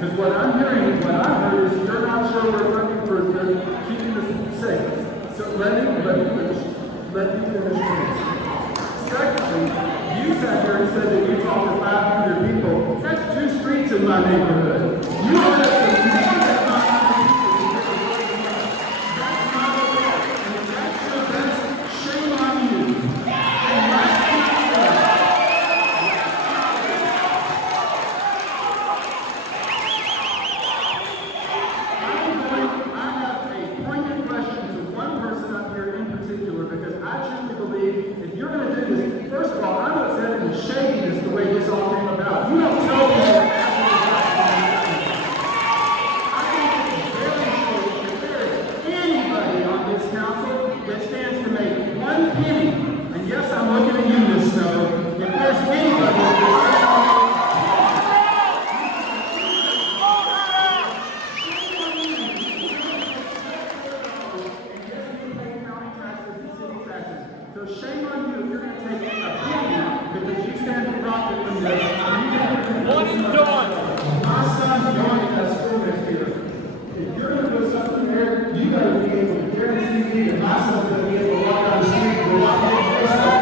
Because what I'm hearing, what I heard is you're not sure we're looking for keeping us safe. So let me finish. Secondly, you sat here and said that you talked to 500 people. That's 2 streets in my neighborhood. You are that's not okay. And if that's your best, shame on you. First of all, I'm upset and ashamed as to the way this all came about. You don't tell me that I think it's very shame if there is anybody on this council that stands to make 1 penny, and yes, I'm looking at you, Ms. Snow, if there's anybody that so shame on you if you're going to take a penny because you stand to profit from this. What is done? My son's going to that school next year. If you're going to put something there, you got to be able to guarantee me that my son's going to be able to walk down the street and walk on the place like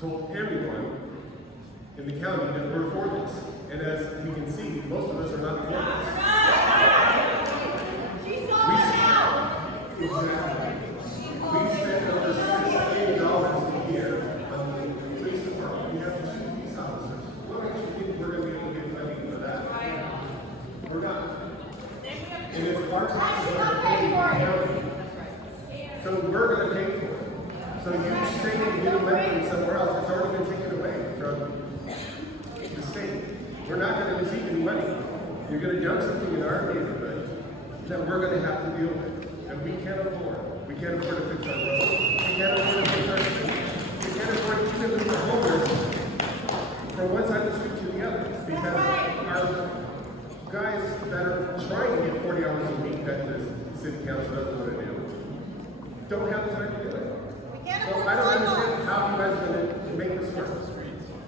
told everyone in the county that we're for this. And as you can see, most of us are not for this. We spend over $6 million a year on the police department. We have two police officers. What makes you think we're going to be able to get money for that? We're not. And it's our taxes that are paying for the county. So we're going to pay for it. So you say you get money from somewhere else, it's already been taken away from the state. We're not going to receive any money. You're going to dump something in our neighborhood that we're going to have to deal with. And we can't afford. We can't afford to fix our roads. We can't afford to fix our streets. We can't afford to even move our homeowners from one side of the street to the other. Because our guys that are trying to get 40 hours a week that the city council doesn't want to do don't have the time to do it. So I don't understand how you guys are going to make this work.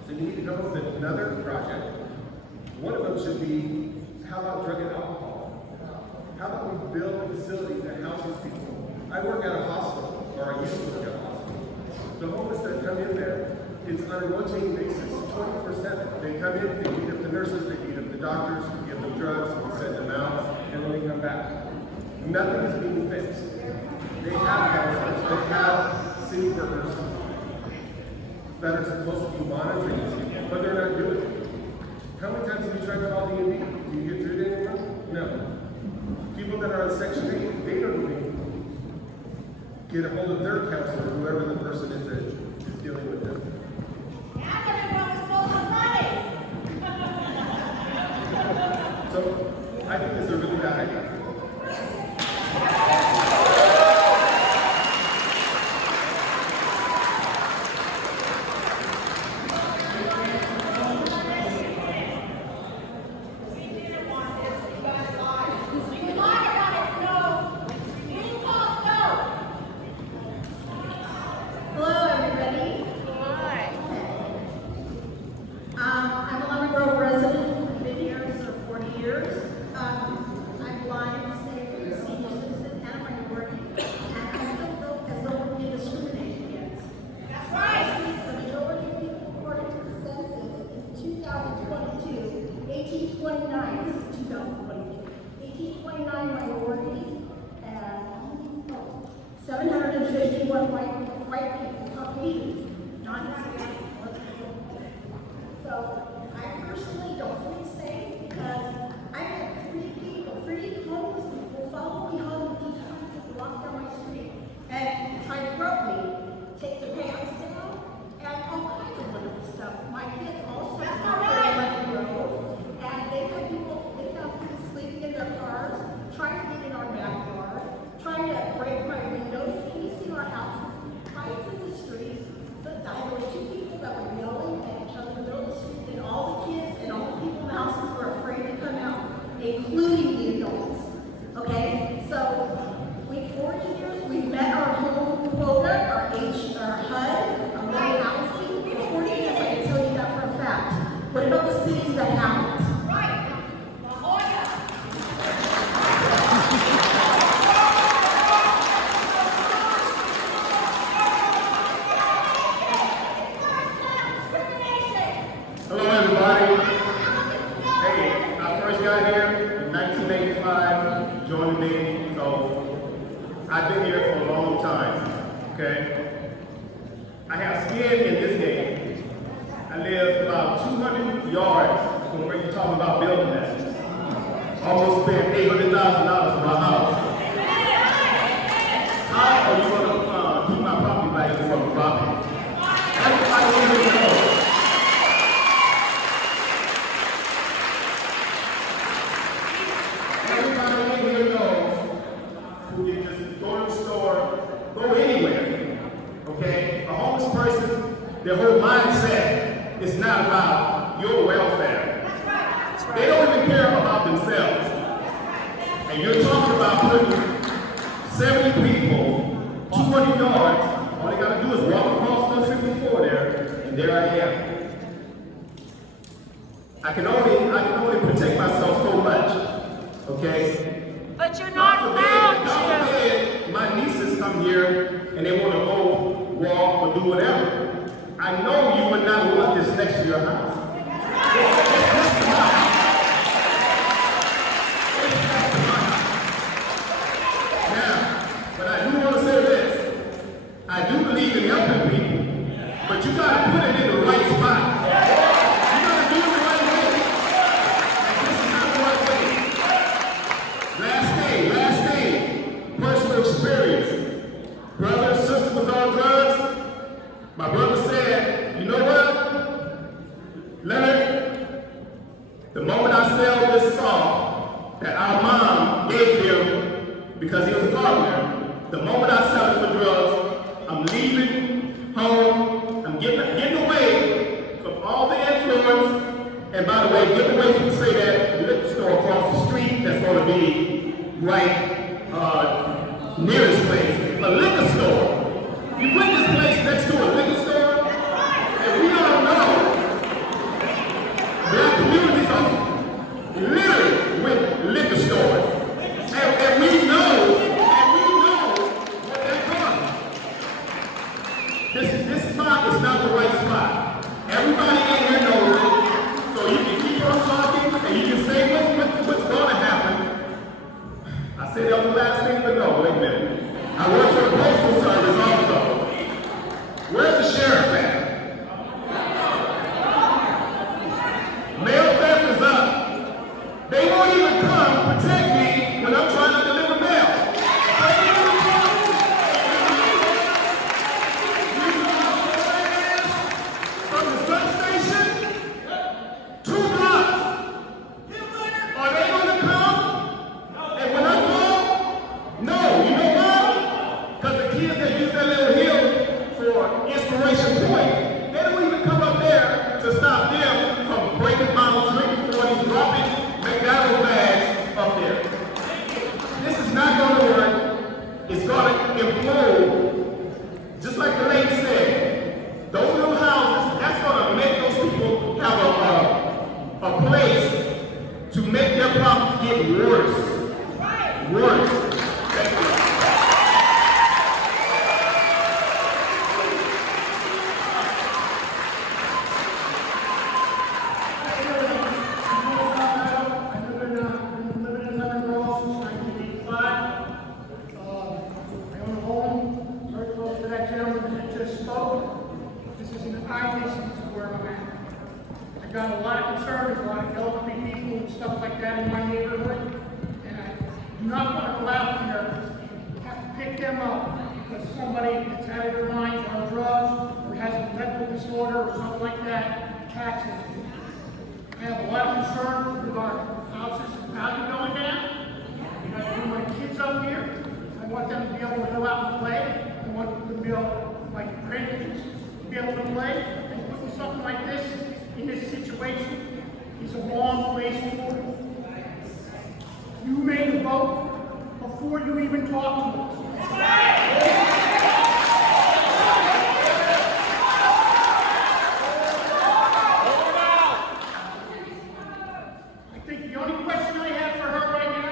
So you need to come up with another project. One of them should be, how about drug and alcohol? How about we build a facility that houses people? I work at a hospital, or I used to work at a hospital. The homeless that come in there, it's on a rotating basis, 24/7. They come in, they beat up the nurses, they beat up the doctors, we give them drugs, we send them out, and then they come back. Nothing is being fixed. They have counselors, they have city workers that are supposed to be monitoring these people, but they're not doing it. How many times have you tried to call D&D? Do you get through to anyone? No. People that are on Section 8, they don't even get a hold of their counselor, whoever the person is that is dealing with them. So, I think this is a really bad idea. Hello, everybody. I'm a Lemon Grove resident. I've been here for 40 years. I'm blind, disabled, a senior citizen, and a minority. And I still feel as though we're being discriminated against. That's right. The majority of people, according to the census, in 2022, 1829, this is 2022, 1829 minorities, and 751 white people, Caucasians, not Hispanic. So I personally don't feel safe because I had three homeless people follow me home each time they walk down my street and try to grope me, take their pants down, and all kinds of wonderful stuff. My kids also let me go, and they have people sleeping in their cars, trying to get in our backyard, trying to break my windows. Can you see our house? Fights in the streets. There were two people that were yelling at each other in the middle of the street, and all the kids and all the people in the houses were afraid to come out, including the adults. Okay? So, 40 years, we've met our home quota, our HUD, our low housing. In 40 years, I can tell you that for a fact. What about the cities that haven't? Hello, everybody. Hey, I first got here in 1985, joined the Navy, so I've been here for a long time, okay? I have skin in this game. I live about 200 yards from where you're talking about building that. Almost spent $800,000 for my house. How are you going to keep my property values from dropping? Everybody in here knows. Who can just go to the store, go anywhere, okay? A homeless person, their whole mindset is not about your welfare. They don't even care about themselves. And you're talking about putting 70 people, 200 yards, all they gotta do is walk across the 54 there, and there I am. I can only protect myself so much, okay? But you're not allowed to. My nieces come here and they want to go walk or do whatever. I know you would not want this next to your house. Now, but I do want to say this. I do believe in helping people, but you got to put it in the right spot. You got to do it the right way. And this is not the right way. Last day, personal experience. Brother and sister was on drugs. My brother said, you know what, Leonard, the moment I sell this song that our mom gave him because he was a gardener, the moment I sell it for drugs, I'm leaving home, I'm getting away from all the influence, and by the way, getting away from, say, that liquor store across the street that's going to be right near this place, a liquor store. You put this place next to a liquor store, and we all know black communities are littered with liquor stores. And we know what they're doing. This spot is not the right spot. Everybody in here knows it. So you can keep on talking, and you can say what's going to happen. I said that was the last thing, but no, wait a minute. I work for the Postal Service also. Where's the sheriff at? Mail theft is up. They won't even come protect me when I'm trying to deliver mail. They won't even come. You know how far it is from the substation? 2 blocks. Are they going to come? And when I go, no. You know why? Because the kids that use that little hill for Inspiration Point, they don't even come up there to stop them from breaking bottles, drinking 40s, dropping McDonald's bags up there. This is not going to work. It's going to implode. Just like the lady said, those little houses, that's going to make those people have a place to make their problems get worse. Worse. Thank you. I've got a lot of concerns, a lot of elderly people and stuff like that in my neighborhood, and I do not want to go out there and have to pick them up because somebody that's out of their mind on drugs or has a mental disorder or something like that taxes me. I have a lot of concerns with our houses value going down. And I bring my kids up here. I want them to be able to go out and play. I want them to be able, my grandkids, to be able to play. And putting something like this in this situation is a wrong place for it. You made a vote before you even talked to us. I think the only question I have for her right now,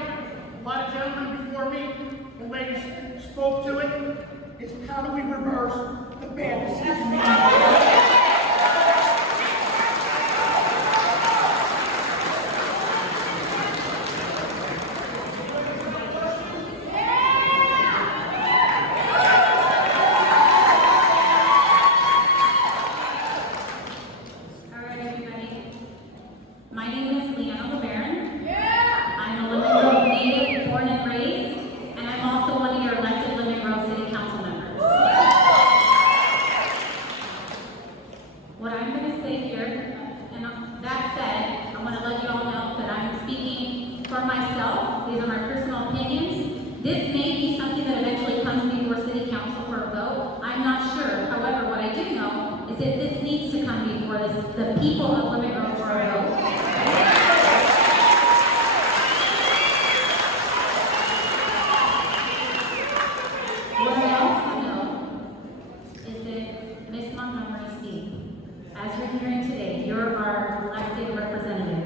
a lot of gentlemen before me, the ladies spoke to it, is how do we reverse the bad decision making? The people of Limit Grove for a vote. What I also know is that Ms. Montgomery Steve, as you're hearing today, you're our elected representative.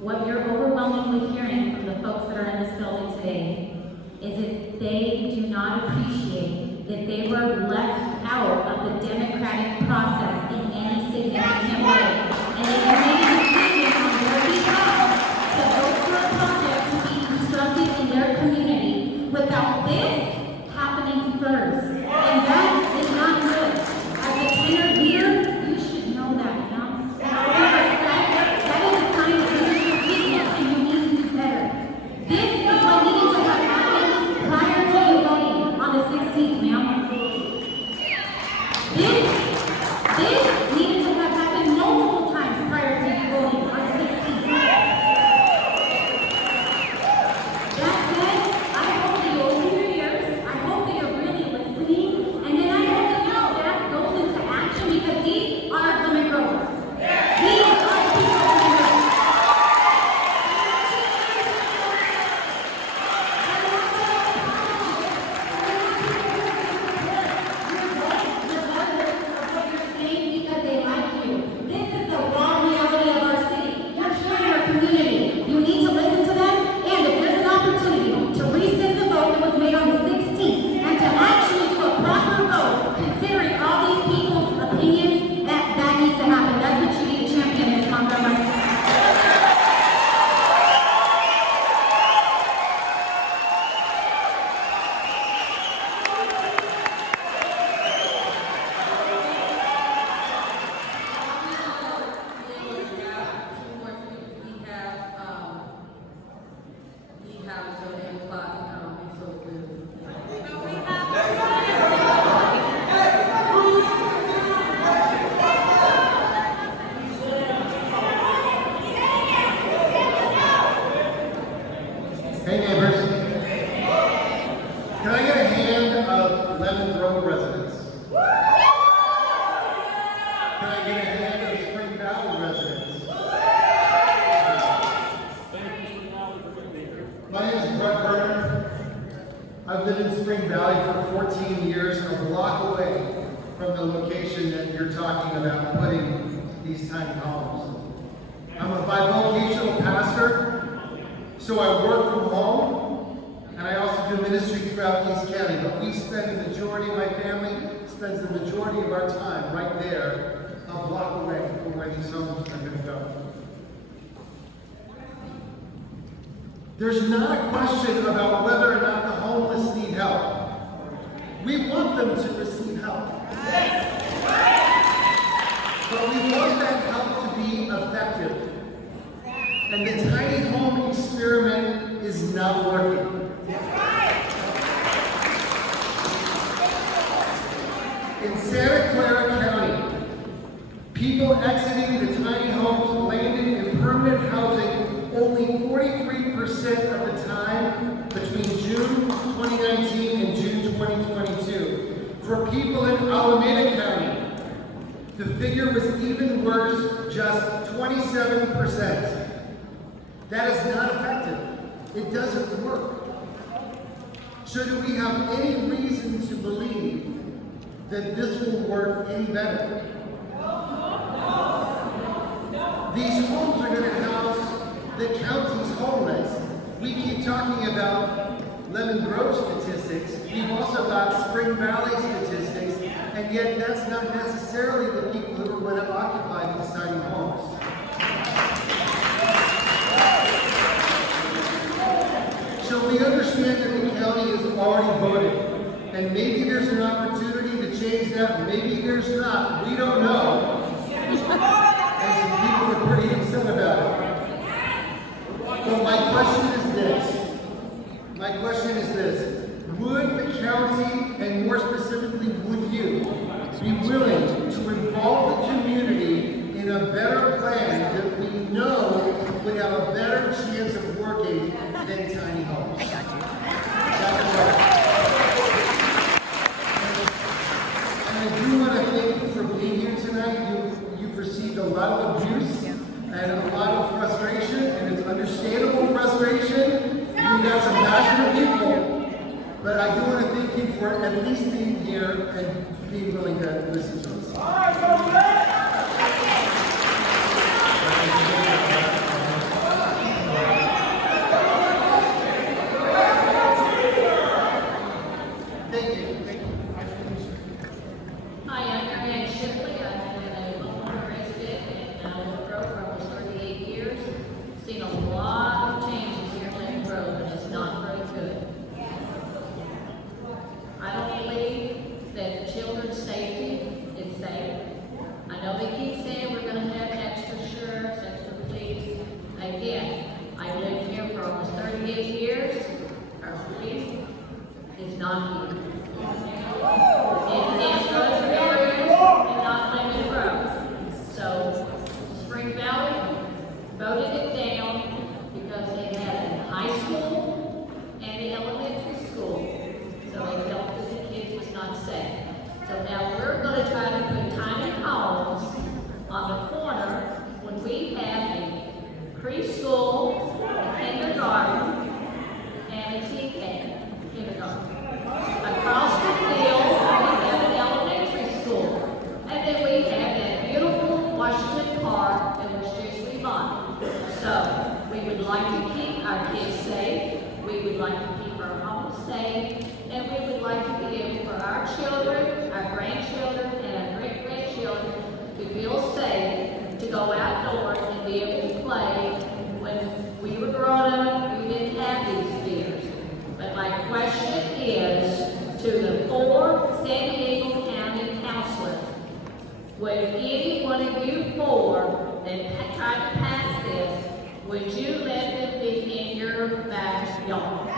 What you're overwhelmingly hearing from the folks that are in this building today is that they do not appreciate that they were left out of the democratic process in any significant way. And they have made a decision on their behalf to vote for a project to be constructed in their community without this happening first. And that is not good. As a tenor here, you should know that, now. That is a sign of leadership weakness, and you need to do better. This is what needed to have happened prior to you voting on the 16th, ma'am. This needed to have happened multiple times prior to you voting on the 16th. That said, I hope that you open your ears. I hope that you're really listening. And then I hope that your staff goes into action, because these are Lemon Growers. These are people of Lemon Grove. Because they like you. This is the raw reality of our city. You're showing our community. You need to listen to them, and if there's an opportunity to rescind the vote that was made on the 16th and to actually do a proper vote, considering all these people's opinions, that needs to happen. That's what you need to champion, Ms. Montgomery. Hey neighbors, can I get a hand of Lemon Grove residents? Can I get a hand of Spring Valley residents? My name is Brett Berner. I've lived in Spring Valley for 14 years, a block away from the location that you're talking about putting these tiny homes. I'm a bivocational pastor. So I work from home, and I also do ministry throughout East County, but we spend the majority of my family spends the majority of our time right there, a block away from where these homes are going to go. There's not a question about whether or not the homeless need help. We want them to receive help. But we want that help to be effective. And the tiny home experiment is not working. In Santa Clara County, people exiting the tiny homes landed in permanent housing only 43% of the time between June 2019 and June 2022. For people in Alameda County, the figure was even worse, just 27%. That is not effective. It doesn't work. So do we have any reason to believe that this will work any better? These homes are going to house the county's homeless. We keep talking about Lemon Grove statistics. We've also got Spring Valley statistics, and yet that's not necessarily the people who are going to occupy these tiny homes. So we understand that the county has already voted, and maybe there's an opportunity to change that, maybe there's not, we don't know. And some people are pretty upset about it. But my question is this, would the county, and more specifically, would you, be willing to involve the community in a better plan that we know would have a better chance of working than tiny homes? I got you. And I do want to thank you for being here tonight. You've received a lot of abuse and a lot of frustration, and it's understandable frustration. You've got some passionate people. But I do want to thank you for at least being here and being willing to listen to us. Thank you. not here. It's Roger areas and not Lemon Grove. So Spring Valley voted it down because they had a high school and an elementary school. So they felt that the kids was not safe. So now we're going to try to put tiny homes on the corner when we have a preschool, a kindergarten, and a TK kindergarten. Across the field, we have an elementary school. And then we have that beautiful Washington Park that was just remodeled. So we would like to keep our kids safe. We would like to keep our homes safe. And we would like to be able for our children, our grandchildren, and our great-grandchildren to feel safe, to go outdoors and be able to play. When we were growing up, we didn't have these fears. But my question is to the 4 San Diego County counselors, would any one of you 4 that tried to pass this, would you let them be in your backyard?